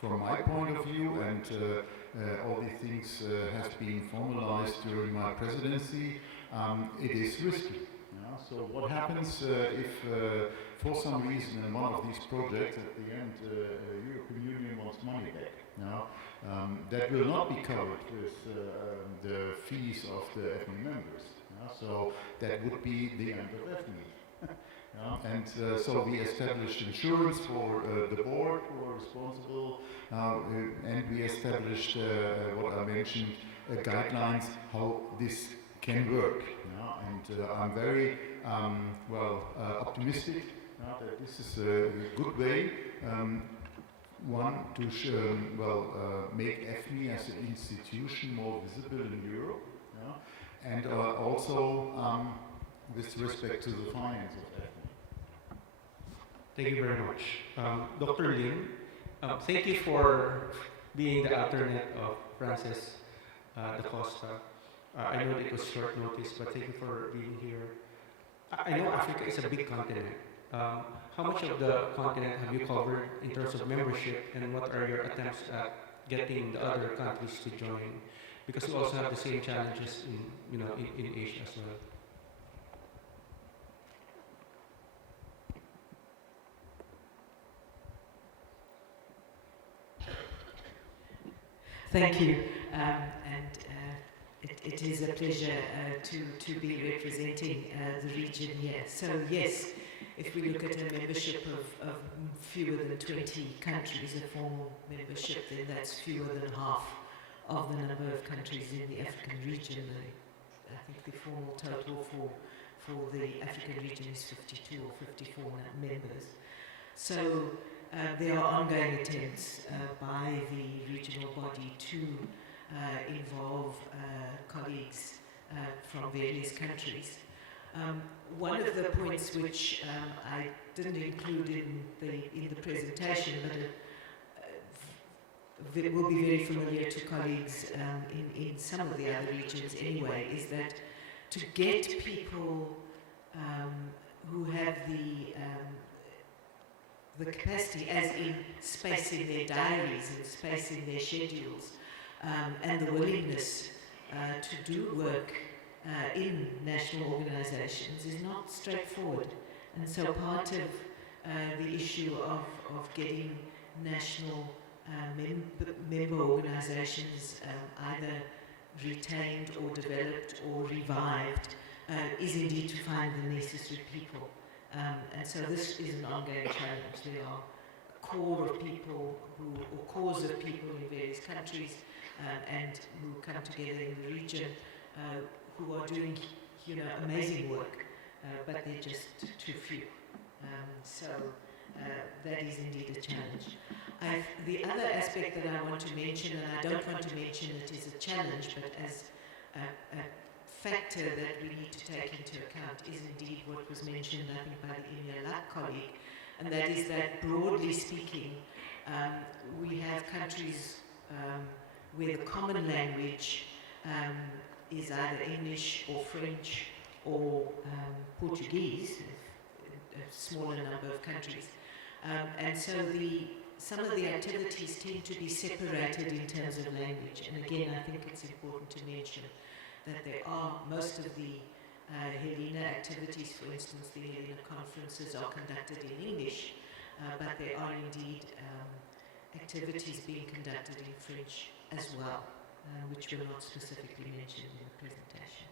from my point of view, and all these things have been formalized during my presidency, it is risky. So what happens if, for some reason, in one of these projects, at the end, European Union wants money back? That will not be covered with the fees of the EFMI members. So that would be the end of EFMI. And so we established insurance for the board who are responsible, and we established what I mentioned, guidelines how this can work. And I'm very optimistic that this is a good way, one, to make EFMI as an institution more visible in Europe, and also with respect to the finance of EFMI. Thank you very much. Dr. Lim, thank you for being the alternate of Francis da Costa. I know it was short notice, but thank you for being here. I know Africa is a big continent. How much of the continent have you covered in terms of membership, and what are your attempts at getting the other countries to join? Because we also have the same challenges in Asia as well. Thank you, it is a pleasure to be representing the region here. So yes, if we look at a membership of fewer than 20 countries, a formal membership, then that's fewer than half of the number of countries in the African region. I think the formal total for the African region is 52 or 54 members. So there are ongoing attempts by the regional body to involve colleagues from various countries. One of the points which I didn't include in the presentation, but it will be very familiar to colleagues in some of the other regions anyway, is that to get people who have the capacity, as in space in their diaries and space in their schedules, and the willingness to do work in national organizations is not straightforward. And so part of the issue of getting national member organizations either retained or developed or revived is indeed to find the necessary people. And so this is an ongoing challenge. There are a core of people or cores of people in various countries and who come together in the region who are doing amazing work, but they're just too few. So that is indeed a challenge. The other aspect that I want to mention, and I don't want to mention it as a challenge, but as a factor that we need to take into account, is indeed what was mentioned, I think, by the EMEA colleague, and that is that, broadly speaking, we have countries where the common language is either English or French or Portuguese, a smaller number of countries. And so some of the activities tend to be separated in terms of language. And again, I think it's important to mention that there are most of the Helena activities, for instance, the Helena conferences are conducted in English, but there are indeed activities being conducted in French as well, which were not specifically mentioned in the presentation.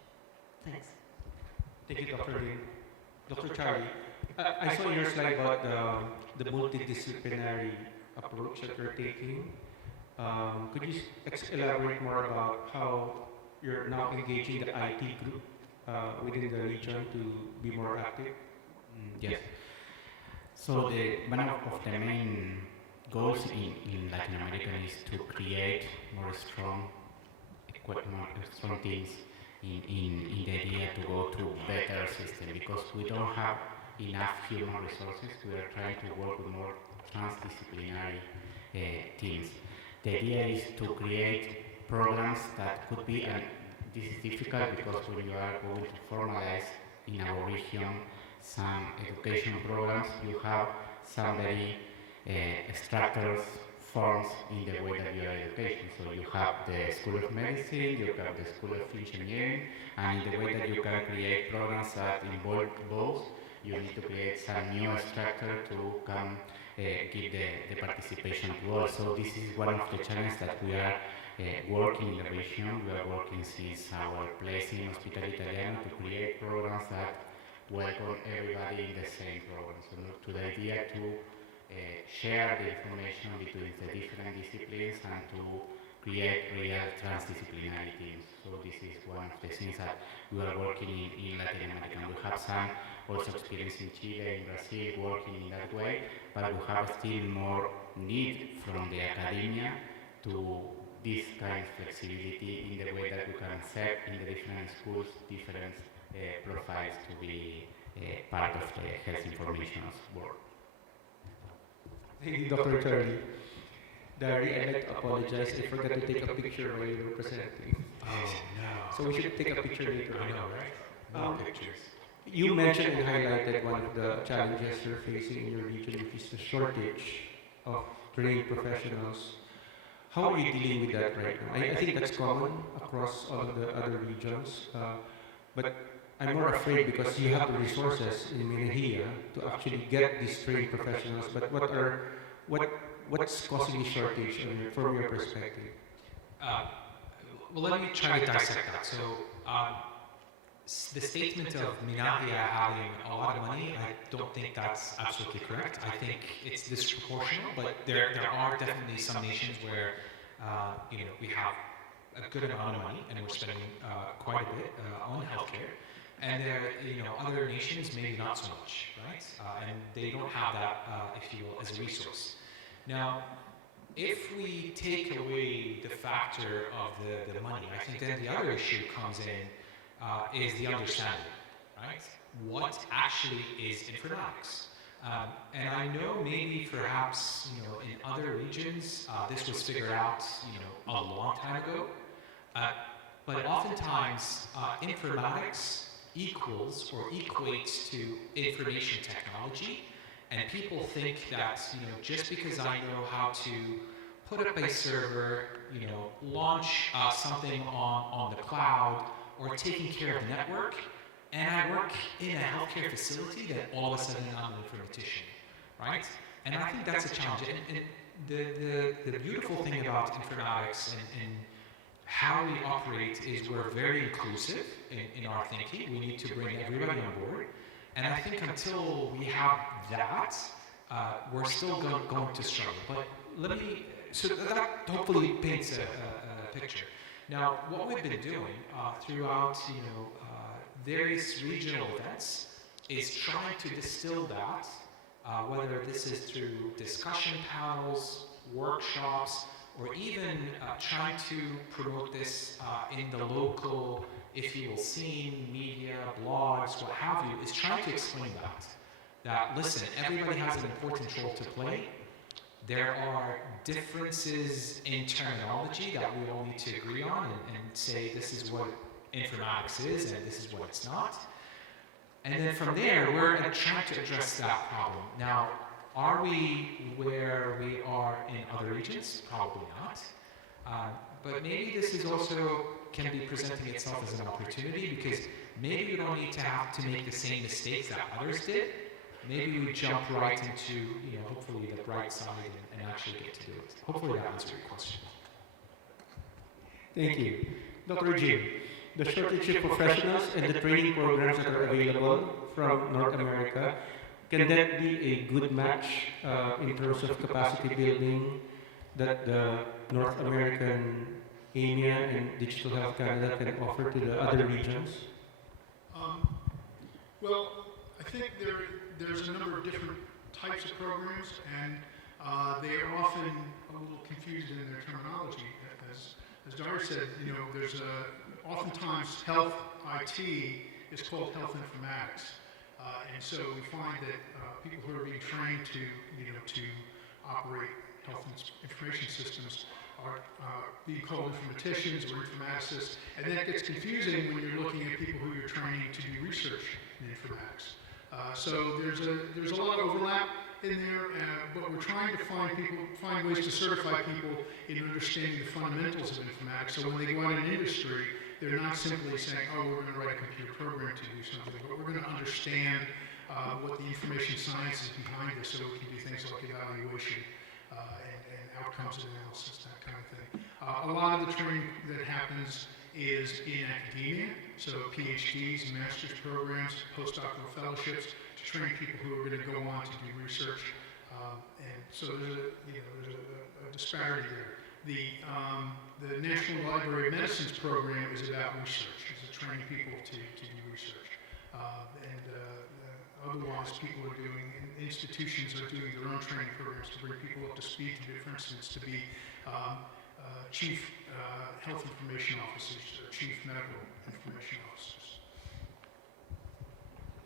Thanks. Thank you, Dr. Lim. Dr. Charlie. I saw in your slide about the multidisciplinary approach that you're taking. Could you elaborate more about how you're now engaging the IT group within the region to be more active? Yes. So one of the main goals in Latin America is to create more strong teams in the idea to go to better system, because we don't have enough human resources. We are trying to work with more transdisciplinary teams. The idea is to create programs that could be, and this is difficult because when you are going to formalize in our region some education programs, you have some very structured forms in the way that you are education. So you have the School of Medicine, you have the School of Engineering, and in the way that you can create programs that involve both, you need to create some new structure to come give the participation to all. So this is one of the challenges that we are working in the region. We are working since our place in Hospital Italiano to create programs that welcome everybody in the same program. So to the idea to share the information between the different disciplines and to create real transdisciplinary teams. So this is one of the things that we are working in Latin America. We have some also experience in Chile, in Brazil, working in that way, but we have still more need from the academia to this kind of flexibility in the way that we can set in the different schools different profiles to be part of the health information world. Thank you, Dr. Charlie. Dari, I'd like to apologize. I forgot to take a picture while you were presenting. Oh, no. So we should take a picture later. I know, right? No pictures. You mentioned and highlighted one of the challenges you're facing in your region, which is the shortage of trained professionals. How are you dealing with that right now? I think that's common across all of the other regions, but I'm more afraid because you have the resources in Minahia to actually get these trained professionals. But what's causing the shortage from your perspective? Well, let me try to dissect that. So, the statement of Minahia having a lot of money, I don't think that's absolutely correct. I think it's disproportional, but there are definitely some nations where we have a good amount of money and we're spending quite a bit on healthcare. And there, other nations maybe not so much, right? And they don't have that, if you will, as a resource. Now, if we take away the factor of the money, I think then the other issue comes in is the understanding, right? What actually is informatics? And I know maybe perhaps, in other regions, this was figured out, a long time ago. But oftentimes, informatics equals or equates to information technology, and people think that just because I know how to put up a server, launch something on the cloud, or taking care of the network, and I work in a healthcare facility, that all of a sudden I'm an informatician, right? And I think that's a challenge. And the beautiful thing about informatics and how we operate is we're very inclusive in our thinking. We need to bring everybody on board. And I think until we have that, we're still going to struggle. But so that hopefully paints a picture. Now, what we've been doing throughout, various regional events is trying to distill that, whether this is through discussion panels, workshops, or even trying to promote this in the local, if you will, scene, media, blogs, what have you, is trying to explain that, listen, everybody has an important role to play. There are differences in terminology that we all need to agree on and say this is what informatics is and this is what it's not. And then from there, we're trying to address that problem. Now, are we where we are in other regions? Probably not. But maybe this is also can be presenting itself as an opportunity, because maybe we don't need to have to make the same mistakes that others did. Maybe we jump right into, hopefully the bright side and actually get to do it. Hopefully that answers your question. Thank you. Dr. Jim, the shortage of professionals and the training programs that are available from North America, can that be a good match in terms of capacity building that the North American EMEA and Digital Health Canada can offer to the other regions? Well, I think there's a number of different types of programs, and they are often a little confused in their terminology. As Dara said, you know, there's oftentimes health IT is called health informatics, and so we find that people who are being trained to, you know, to operate health information systems are being called informaticians or informaticists, and that gets confusing when you're looking at people who you're training to do research in informatics. So there's a lot of overlap in there, but we're trying to find ways to certify people in understanding the fundamentals of informatics. So when they go out in industry, they're not simply saying, oh, we're going to write a computer program to do something, but we're going to understand what the information science is behind this, so we can do things like evaluation and outcomes analysis, that kind of thing. A lot of the training that happens is in academia, so PhDs, master's programs, postdoctoral fellowships, to train people who are going to go on to do research. And so there's a disparity there. The National Library of Medicine's program is about research, is training people to do research. Otherwise, people are doing, institutions are doing their own training programs to bring people up to speed to do, for instance, to be chief health information officers, or chief medical information officers.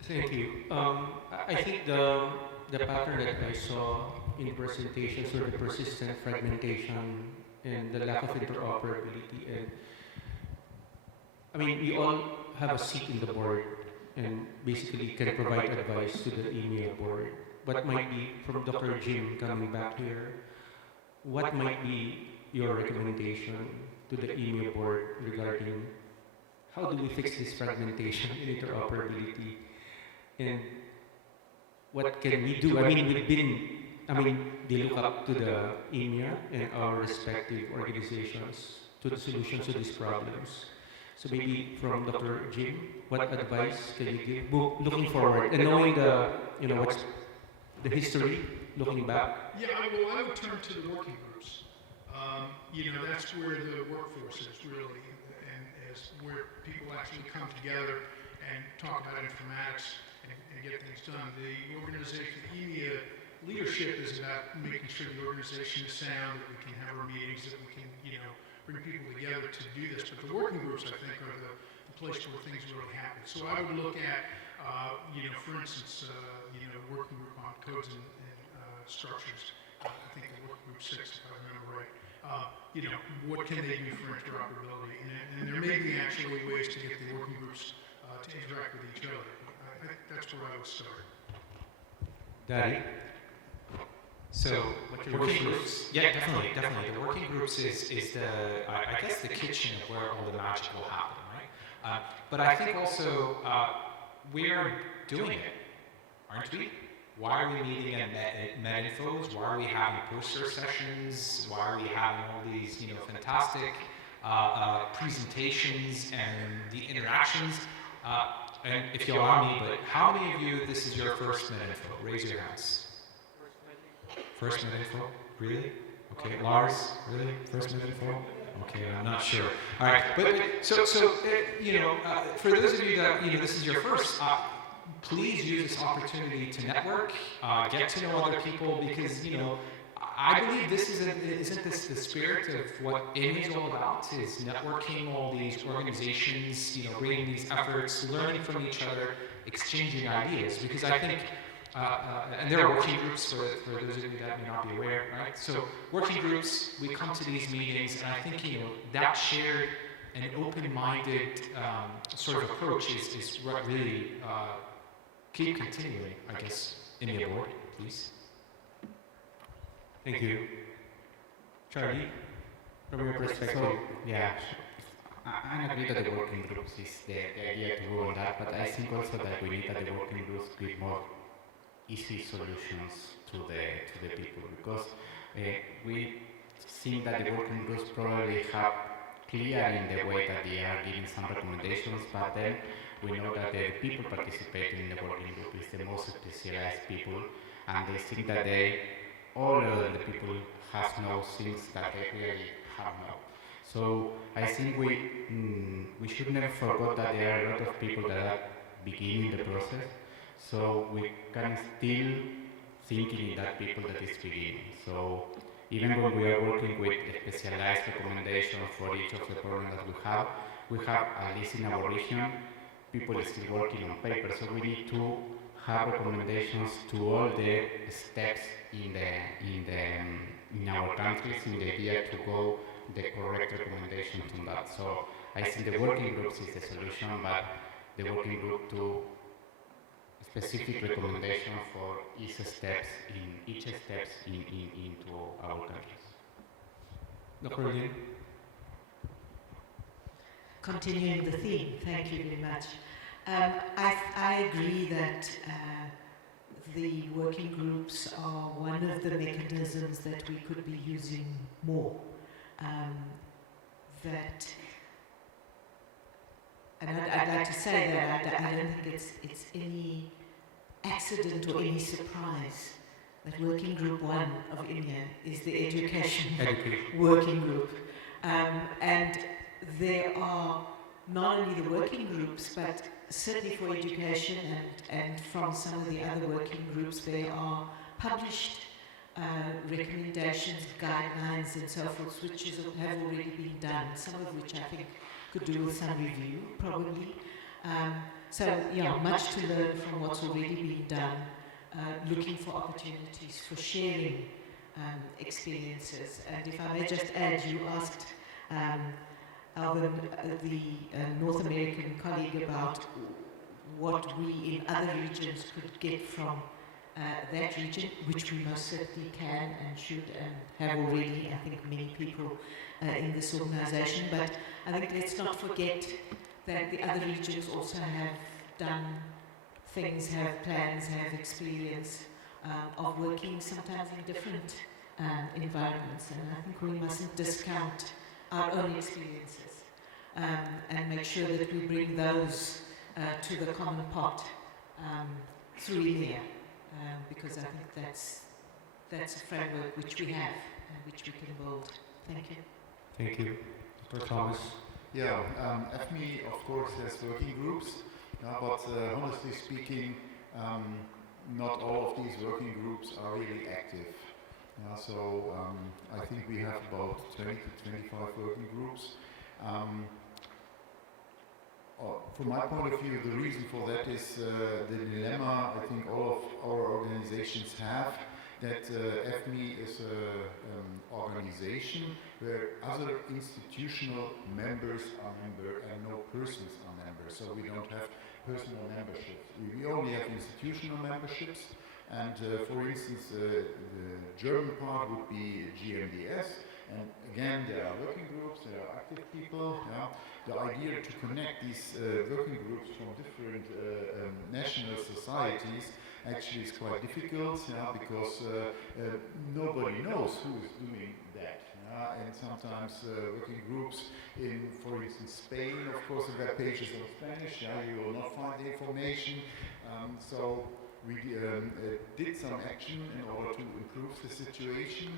Thank you. I think the pattern that I saw in presentations were the persistent fragmentation and the lack of interoperability. And I mean, we all have a seat in the board and basically can provide advice to the email board. What might be, from Dr. Jim coming back here, what might be your recommendation to the email board regarding how do we fix this fragmentation and interoperability, and what can we do? I mean, they look up to the EMEA and our respective organizations to the solutions to these problems. So maybe from Dr. Jim, what advice can you give looking forward and knowing what's the history looking back? Yeah, I would turn to the working groups. That's where the workforce is really, and is where people actually come together and talk about informatics and get things done. The organization, the EMEA leadership is about making sure the organization is sound, that we can have our meetings, that we can, bring people together to do this. But the working groups, I think, are the place where things really happen. So I would look at, for instance, working group on codes and structures. I think the working group 6, if I remember right. What can they do for interoperability? And there may be actually ways to get the working groups to interact with each other. I think that's where I would start. Daddy? So, working groups, yeah, definitely. The working groups is I guess the kitchen of where all the magic will happen, right? But I think also we're doing it, aren't we? Why are we meeting at MedInfos? Why are we having poster sessions? Why are we having all these, fantastic presentations and the interactions? And if you allow me, but how many of you, this is your first MedInfo? Raise your hands. First MedInfo? Really? Okay, Lars? Really? First MedInfo? Okay, I'm not sure. All right, but so for those of you that this is your first, please use this opportunity to network, get to know other people, because I believe this isn't this the spirit of what AIM is all about? Is networking all these organizations, bringing these efforts, learning from each other, exchanging ideas, because I think. And there are working groups for those of you that may not be aware, right? So working groups, we come to these meetings, and I think that shared and open-minded sort of approach is what really keep continuing, I guess, in the board, please. Thank you. Charlie, from your perspective. So, yeah, I agree that the working groups is the idea to go on that, but I think also that we need that the working groups give more easy solutions to the people, because we think that the working groups probably have clear in the way that they are giving some recommendations, but then we know that the people participating in the working group is the most specialized people, and they think that all the people have no things that they really have no. So I think we should never forget that there are a lot of people that are beginning the process, so we can still thinking in that people that is beginning. So even when we are working with specialized recommendations for each of the problems that we have at least in our region, people are still working on paper. So we need to have recommendations to all the steps in our countries in the idea to go the correct recommendations on that. So I think the working groups is the solution, but the working group to specific recommendation for each steps into our countries. Dr. Lin? Continuing the theme, thank you very much. I agree that the working groups are one of the mechanisms that we could be using more. And I'd like to say that I don't think it's any accident or any surprise that Working Group 1 of India is the education working group. And there are not only the working groups, but certainly for education and from some of the other working groups, there are published recommendations, guidelines and so forth, which have already been done, some of which I think could do with some review, probably. So, yeah, much to learn from what's already been done, looking for opportunities for sharing experiences. And if I may just add, you asked Alvin, the North American colleague, about what we in other regions could get from that region, which we most certainly can and should and have already, I think, many people in this organization. But I think let's not forget that the other regions also have done things, have plans, have experience of working sometimes in different environments. And I think we mustn't discount our own experiences and make sure that we bring those to the common pot through India, because I think that's a framework which we have and which we can build. Thank you. Thank you. Dr. Thomas? Yeah, FME, of course, has working groups, but honestly speaking, not all of these working groups are really active. So I think we have about 20 to 25 working groups. From my point of view, the reason for that is the dilemma I think all of our organizations have, that FME is an organization where other institutional members are members and no persons are members. So we don't have personal memberships. We only have institutional memberships. And for instance, the German part would be GMDS. And again, there are working groups, there are active people. Yeah. The idea to connect these working groups from different national societies actually is quite difficult, because nobody knows who is doing that. And sometimes working groups in, for instance, Spain, of course, the web pages are Spanish, you will not find the information. So we did some action in order to improve the situation.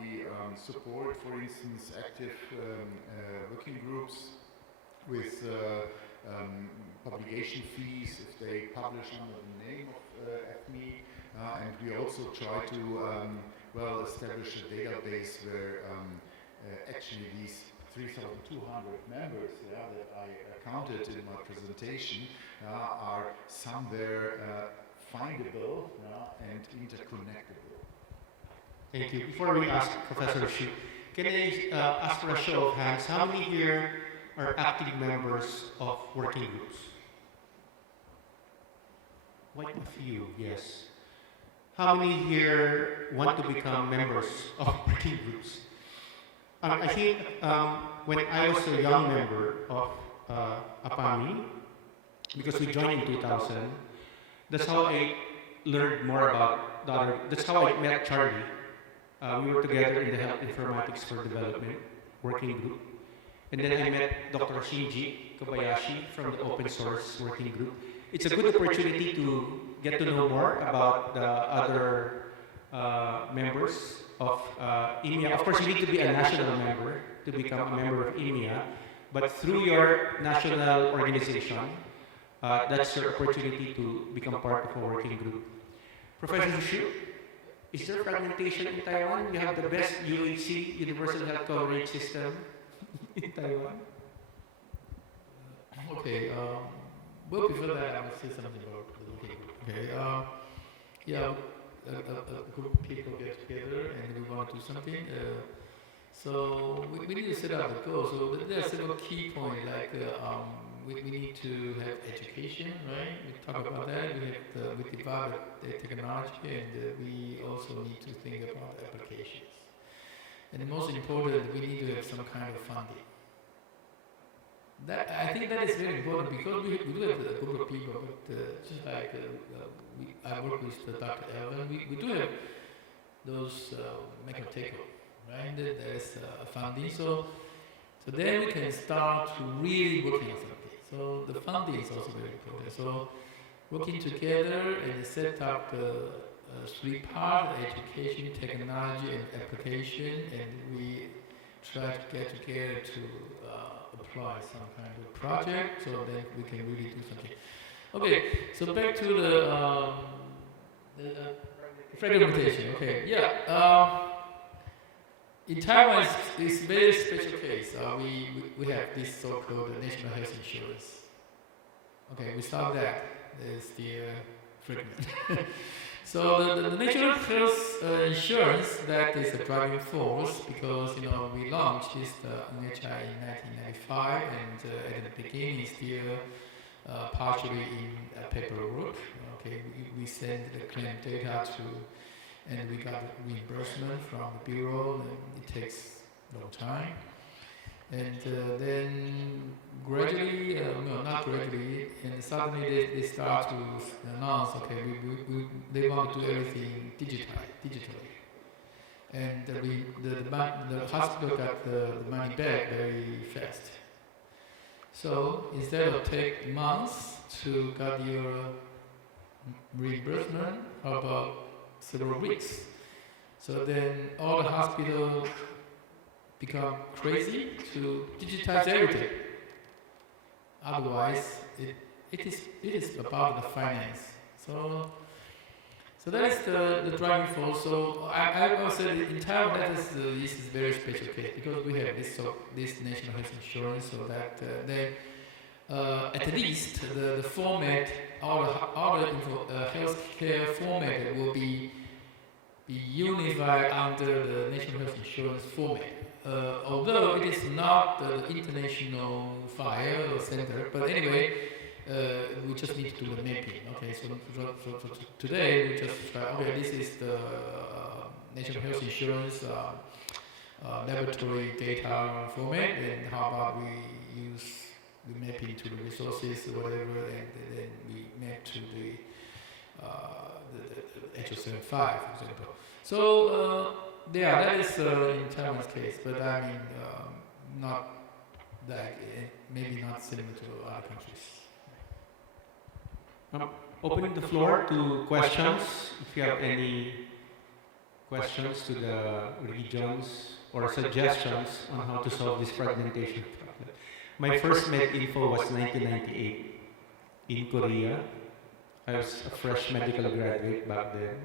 We support, for instance, active working groups with publication fees if they publish under the name of FME, and we also try to establish a database where actually these 3,200 members that I counted in my presentation are somewhere findable and interconnectable. Thank you. Before we ask Professor Shi, can I ask for a show of hands? How many here are active members of working groups? Quite a few, yes. How many here want to become members of working groups? I think when I was a young member of APAMI, because we joined in 2000, that's how I learned more about the other. That's how I met Charlie. We were together in the Health Informatics for Development working group. And then I met Dr. Shinji Kobayashi from the open source working group. It's a good opportunity to get to know more about the other members of EMEA. Of course, you need to be a national member to become a member of EMEA, but through your national organization, that's your opportunity to become part of a working group. Professor Xu, is there fragmentation in Taiwan? You have the best UHC, Universal Health Coverage System, in Taiwan. Okay, well, before that, I will say something about the working group. Okay, yeah, a group of people get together and we want to do something. So we need to set out the goal. So there are several key points, like we need to have education, right? We talk about that. We develop the technology, and we also need to think about applications. And the most important, we need to have some kind of funding. I think that is very important because we do have a group of people, but just like I work with Dr. Elvin, we do have those make or take, right? There's funding, so then we can start to really working on something. So the funding is also very important. So working together and set up three parts: education, technology, and application, and we try to get together to apply some kind of project, so that we can really do something. Okay, so back to the fragmentation. Okay, yeah. In Taiwan, it's a very special case. We have this so-called national health insurance. Okay, we solved that. There's the fragment. So the national health insurance, that is a driving force, because we launched this NHI in 1995, and at the beginning still partially in paperwork. Okay, we send the claim data to, and we got reimbursement from the bureau, and it takes a long time. And then gradually, no, not gradually, and suddenly they start to announce, okay, they want to do everything digitally. And the hospital got the money back very fast. So instead of take months to get your reimbursement, how about several weeks? So then all the hospitals become crazy to digitize everything. Otherwise, it is about the finance. So that is the driving force. So I will say in Taiwan, this is a very special case because we have this national health insurance, so that at least the format, all the healthcare format will be unified under the national health insurance format. Although it is not the international file or center, but anyway, we just need to do the mapping. Okay, so today we just try, okay, this is the national health insurance laboratory data format, and how about we use the mapping to the resources or whatever, and then we map to the HL75, for example. So yeah, that is in Taiwan's case, but I mean, not that, maybe not similar to other countries. Opening the floor to questions. If you have any questions to the regions or suggestions on how to solve this fragmentation problem. My first MedInfo was 1998 in Korea. I was a fresh medical graduate back then,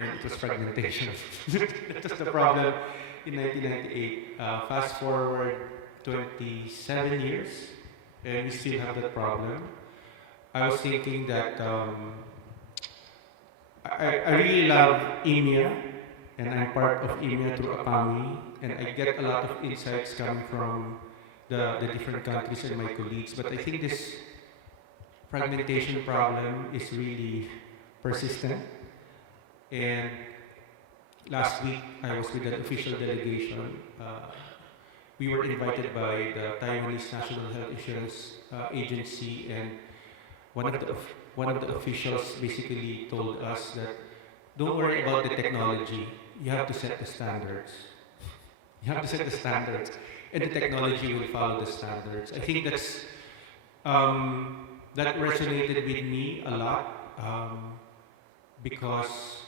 and it was fragmentation. That was the problem in 1998. Fast forward 27 years, and we still have that problem. I was thinking that I really love EMEA, and I'm part of EMEA through APAMI, and I get a lot of insights coming from the different countries and my colleagues, but I think this fragmentation problem is really persistent. And last week, I was with an official delegation. We were invited by the Taiwanese National Health Insurance Agency, and one of the officials basically told us that don't worry about the technology. You have to set the standards. You have to set the standards. and the technology will follow the standards. I think that's that resonated with me a lot because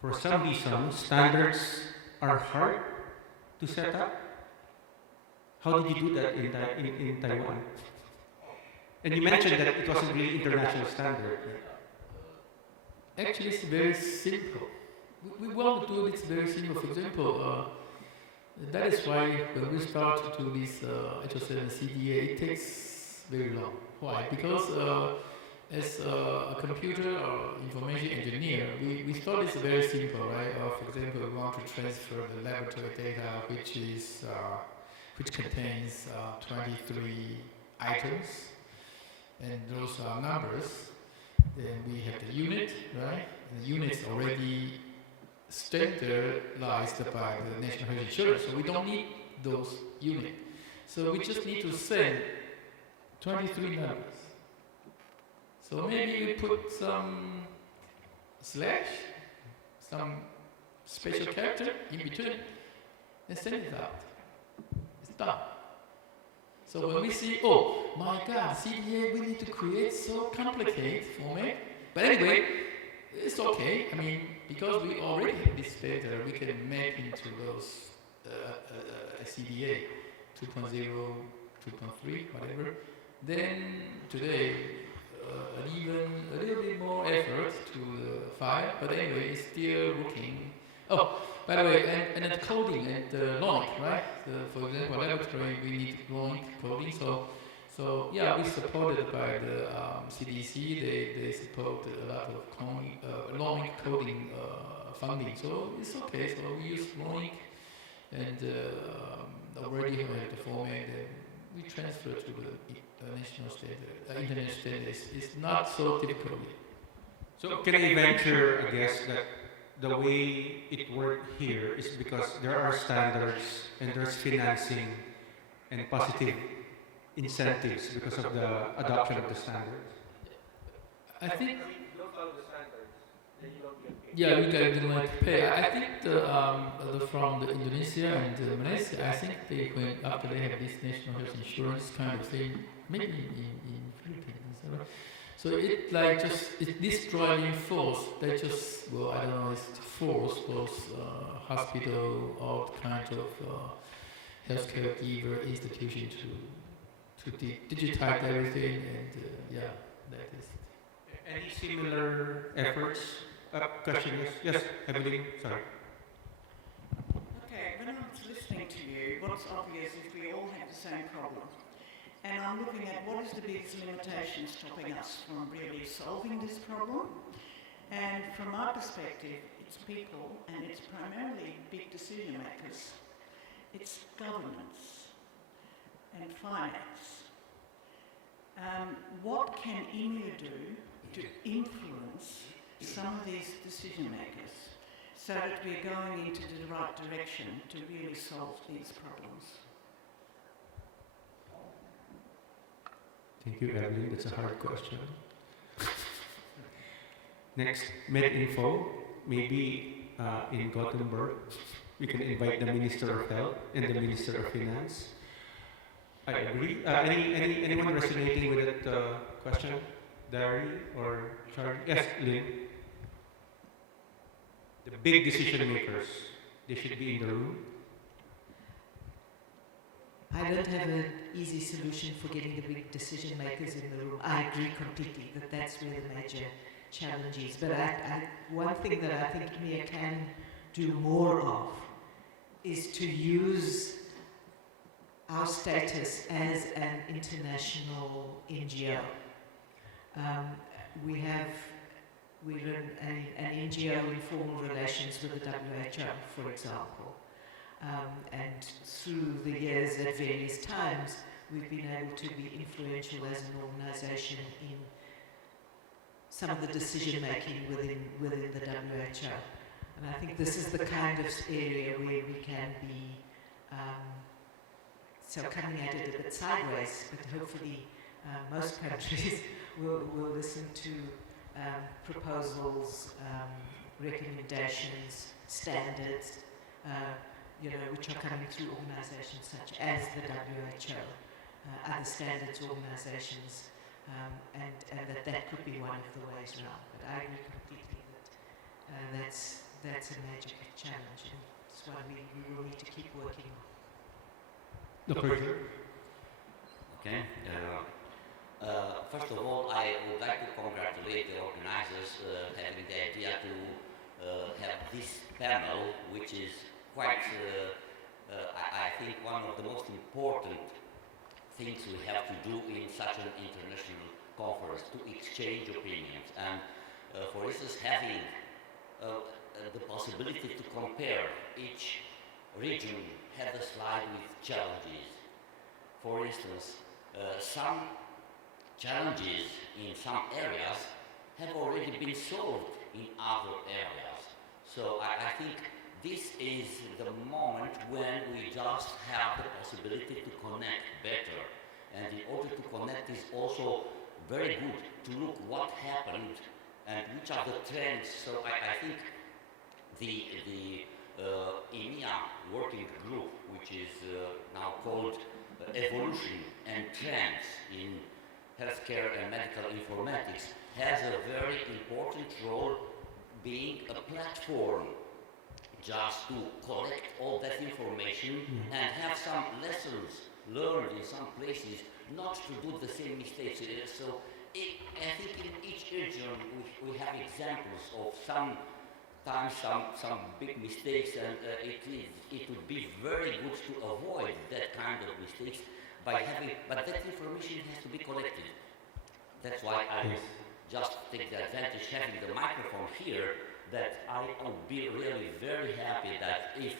for some reason standards are hard to set up. How did you do that in Taiwan? And you mentioned that it wasn't really international standard. Actually, it's very simple. We want to do it very simple. For example, that is why when we start to do this HSL and CDA, it takes very long. Why? Because as a computer or information engineer, we thought it's very simple, right? For example, we want to transfer the laboratory data, which contains 23 items, and those are numbers. Then we have the unit, right? And the unit is already standardized by the National Health Insurance, so we don't need those units. So we just need to send 23 numbers. So maybe we put some slash, some special character in between, and send it out. It's done. So when we see, oh my God, CDA, we need to create so complicated format. But anyway, it's okay. I mean, because we already have this data, we can map into those CDA 2.0, 2.3, whatever. Then today, even a little bit more effort to the file, but anyway, it's still working. Oh, by the way, and the coding and the logic, right? For example, laboratory, we need logic coding. So yeah, we supported by the CDC. They support a lot of logic coding funding. So it's okay. So we use logic and already have the format. And we transfer to the national standard, international standards. It's not so difficult. So can I venture a guess that the way it worked here is because there are standards and there's financing and positive incentives because of the adoption of the standards? I think. If you don't follow the standards, then you don't get paid. Yeah, you guys don't like to pay. I think from the Indonesia and Malaysia, I think they went after they have this national health insurance kind of thing, maybe in Philippines. So it like just this driving force that just I don't know, it's force those hospital or kind of healthcare giver institution to digitize everything and yeah, that is. Any similar efforts? Question, yes, Evelyn, sorry. Okay, when I was listening to you, what's obvious is we all have the same problem. And I'm looking at what is the biggest limitation stopping us from really solving this problem. And from my perspective, it's people, and it's primarily big decision makers. It's governance and finance. What can India do to influence some of these decision makers so that we're going into the right direction to really solve these problems? Thank you, Evelyn. That's a hard question. Next, MedInfo. Maybe in Gothenburg, we can invite the Minister of Health and the Minister of Finance. I agree. Anyone resonating with that question? Dari or Charlie? Yes, Lynn. The big decision makers, they should be in the room. I don't have an easy solution for getting the big decision makers in the room. I agree completely that that's where the major challenge is. But one thing that I think IMEA can do more of is to use our status as an international NGO. We run an NGO in formal relations with the WHO, for example. And through the years at various times, we've been able to be influential as an organisation in some of the decision making within the WHO. And I think this is the kind of area where we can be so coming at it a bit sideways, but hopefully most countries will listen to proposals, recommendations, standards, which are coming through organisations such as the WHO, other standards organisations, and that could be one of the ways around. But I agree completely that that's a major challenge, and it's one we will need to keep working on. Okay. First of all, I would like to congratulate the organizers having the idea to have this panel, which is quite, I think, one of the most important things we have to do in such an international conference, to exchange opinions. And for instance, having the possibility to compare each region had a slide with challenges. For instance, some challenges in some areas have already been solved in other areas. So I think this is the moment when we just have the possibility to connect better. And in order to connect is also very good to look what happened and which are the trends. So I think the EMEA working group, which is now called Evolution and Trends in Healthcare and Medical Informatics, has a very important role, being a platform just to collect all that information and have some lessons learned in some places, not to do the same mistakes. So I think in each region we have examples of some big mistakes, and it would be very good to avoid that kind of mistakes by having, but that information has to be collected. That's why I just take the advantage having the microphone here, that I would be really very happy that if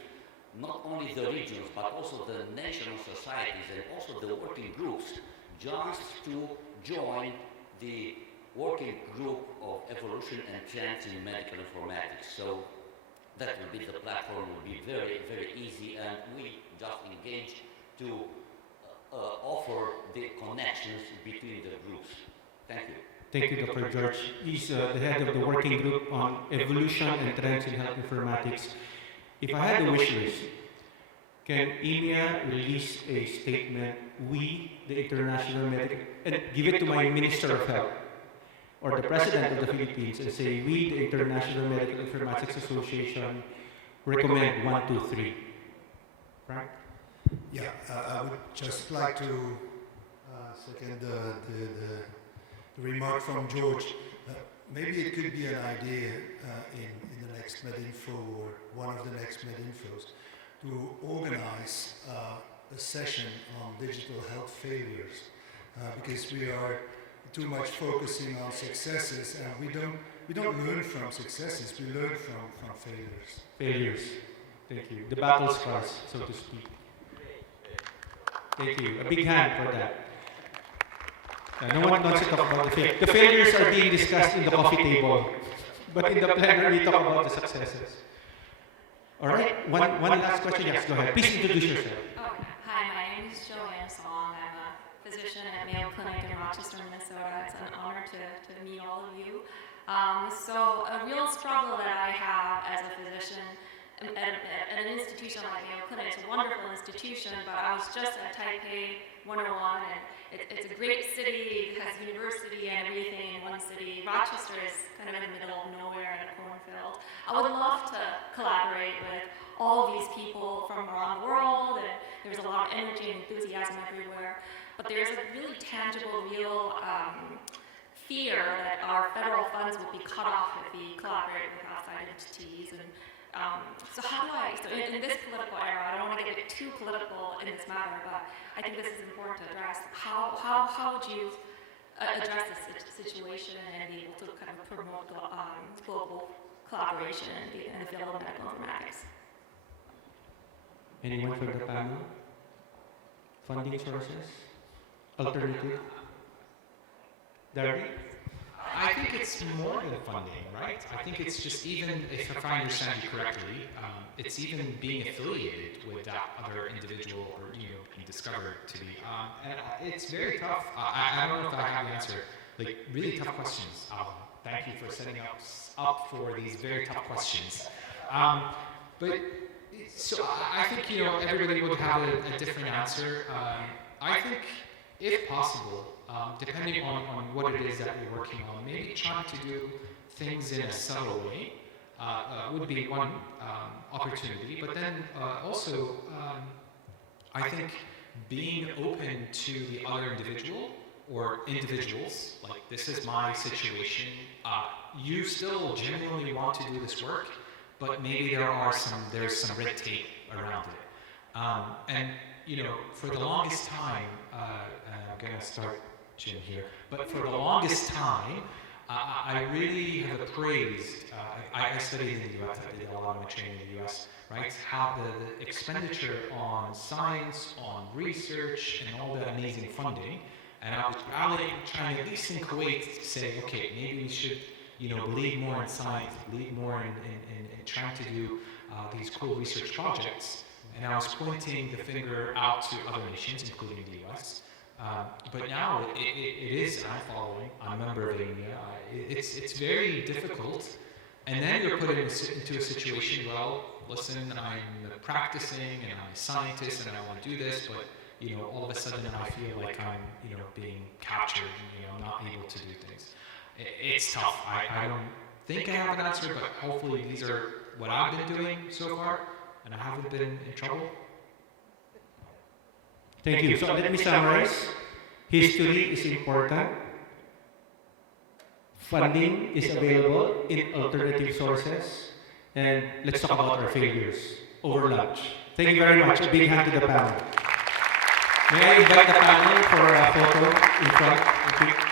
not only the regions but also the national societies and also the working groups just to join the working group of evolution and trends in medical informatics. So that will be the platform, will be very, very easy, and we just engage to offer the connections between the groups. Thank you. Thank you, Dr. George. He's the head of the working group on evolution and trends in health informatics. If I had a wish list, can EMEA release a statement, we, the International Medical, and give it to my Minister of Health, or the President of the Philippines, and say, we, the International Medical Informatics Association, recommend 1, 2, 3. Frank? Yeah, I would just like to second the remark from George. Maybe it could be an idea in the next MedInfo or one of the next MedInfos to organize a session on digital health failures, because we are too much focusing on successes, and we don't learn from successes, we learn from failures. Failures. Thank you. The battle scars, so to speak. Thank you. A big hand for that. No one wants to talk about the failures. The failures are being discussed in the coffee table, but in the plenary we talk about the successes. All right. One last question. Yes, go ahead. Please introduce yourself. Oh, hi, my name is Joanne Song. I'm a physician at Mayo Clinic in Rochester, Minnesota. It's an honor to meet all of you. So a real struggle that I have as a physician at an institution like Mayo Clinic. It's a wonderful institution, but I was just at Taipei 101, and it's a great city, it has university and everything in one city. Rochester is kind of in the middle of nowhere in a cornfield. I would love to collaborate with all of these people from around the world, and there's a lot of energy and enthusiasm everywhere, but there's a really tangible, real fear that our federal funds will be cut off if we collaborate with outside entities. And so how do I, so in this political era, I don't want to get too political in this matter, but I think this is important to address. How would you address this situation and be able to kind of promote global collaboration in the field of medical informatics? Anyone from the panel? Funding sources? Alternative? Darby? I think it's more than funding, right? I think it's just, even if I understand you correctly, it's even being affiliated with that other individual or discovered to be. And it's very tough. I don't know if I have the answer. Like, really tough questions. Thank you for setting up for these very tough questions. But So I think everybody would have a different answer. I think, if possible, depending on what it is that you're working on, maybe trying to do things in a subtle way would be one opportunity. But then also, I think being open to the other individual or individuals, like this is my situation, you still genuinely want to do this work, but maybe there's some red tape around it. And for the longest time, and I'm gonna start Jim here, but for the longest time, I really have appraised, I studied in the US, I did a lot of my training in the US, right? How the expenditure on science, on research, and all that amazing funding, and I was trying at least in Kuwait to say, okay, maybe we should, believe more in science, believe more in trying to do these cool research projects. And I was pointing the finger out to other nations, including the US. But now it is, I'm following, I'm a member of AMIA, it's very difficult. And then you're put into a situation, well, listen, I'm practicing and I'm a scientist and I want to do this, but all of a sudden I feel like I'm, being captured and, I'm not able to do things. It's tough. I don't think I have an answer, but hopefully these are what I've been doing so far, and I haven't been in trouble. Thank you. So let me summarize. History is important. Funding is available in alternative sources. And let's talk about our failures over lunch. Thank you very much. A big hand to the panel. May I invite the panel for a photo in front? Thank you.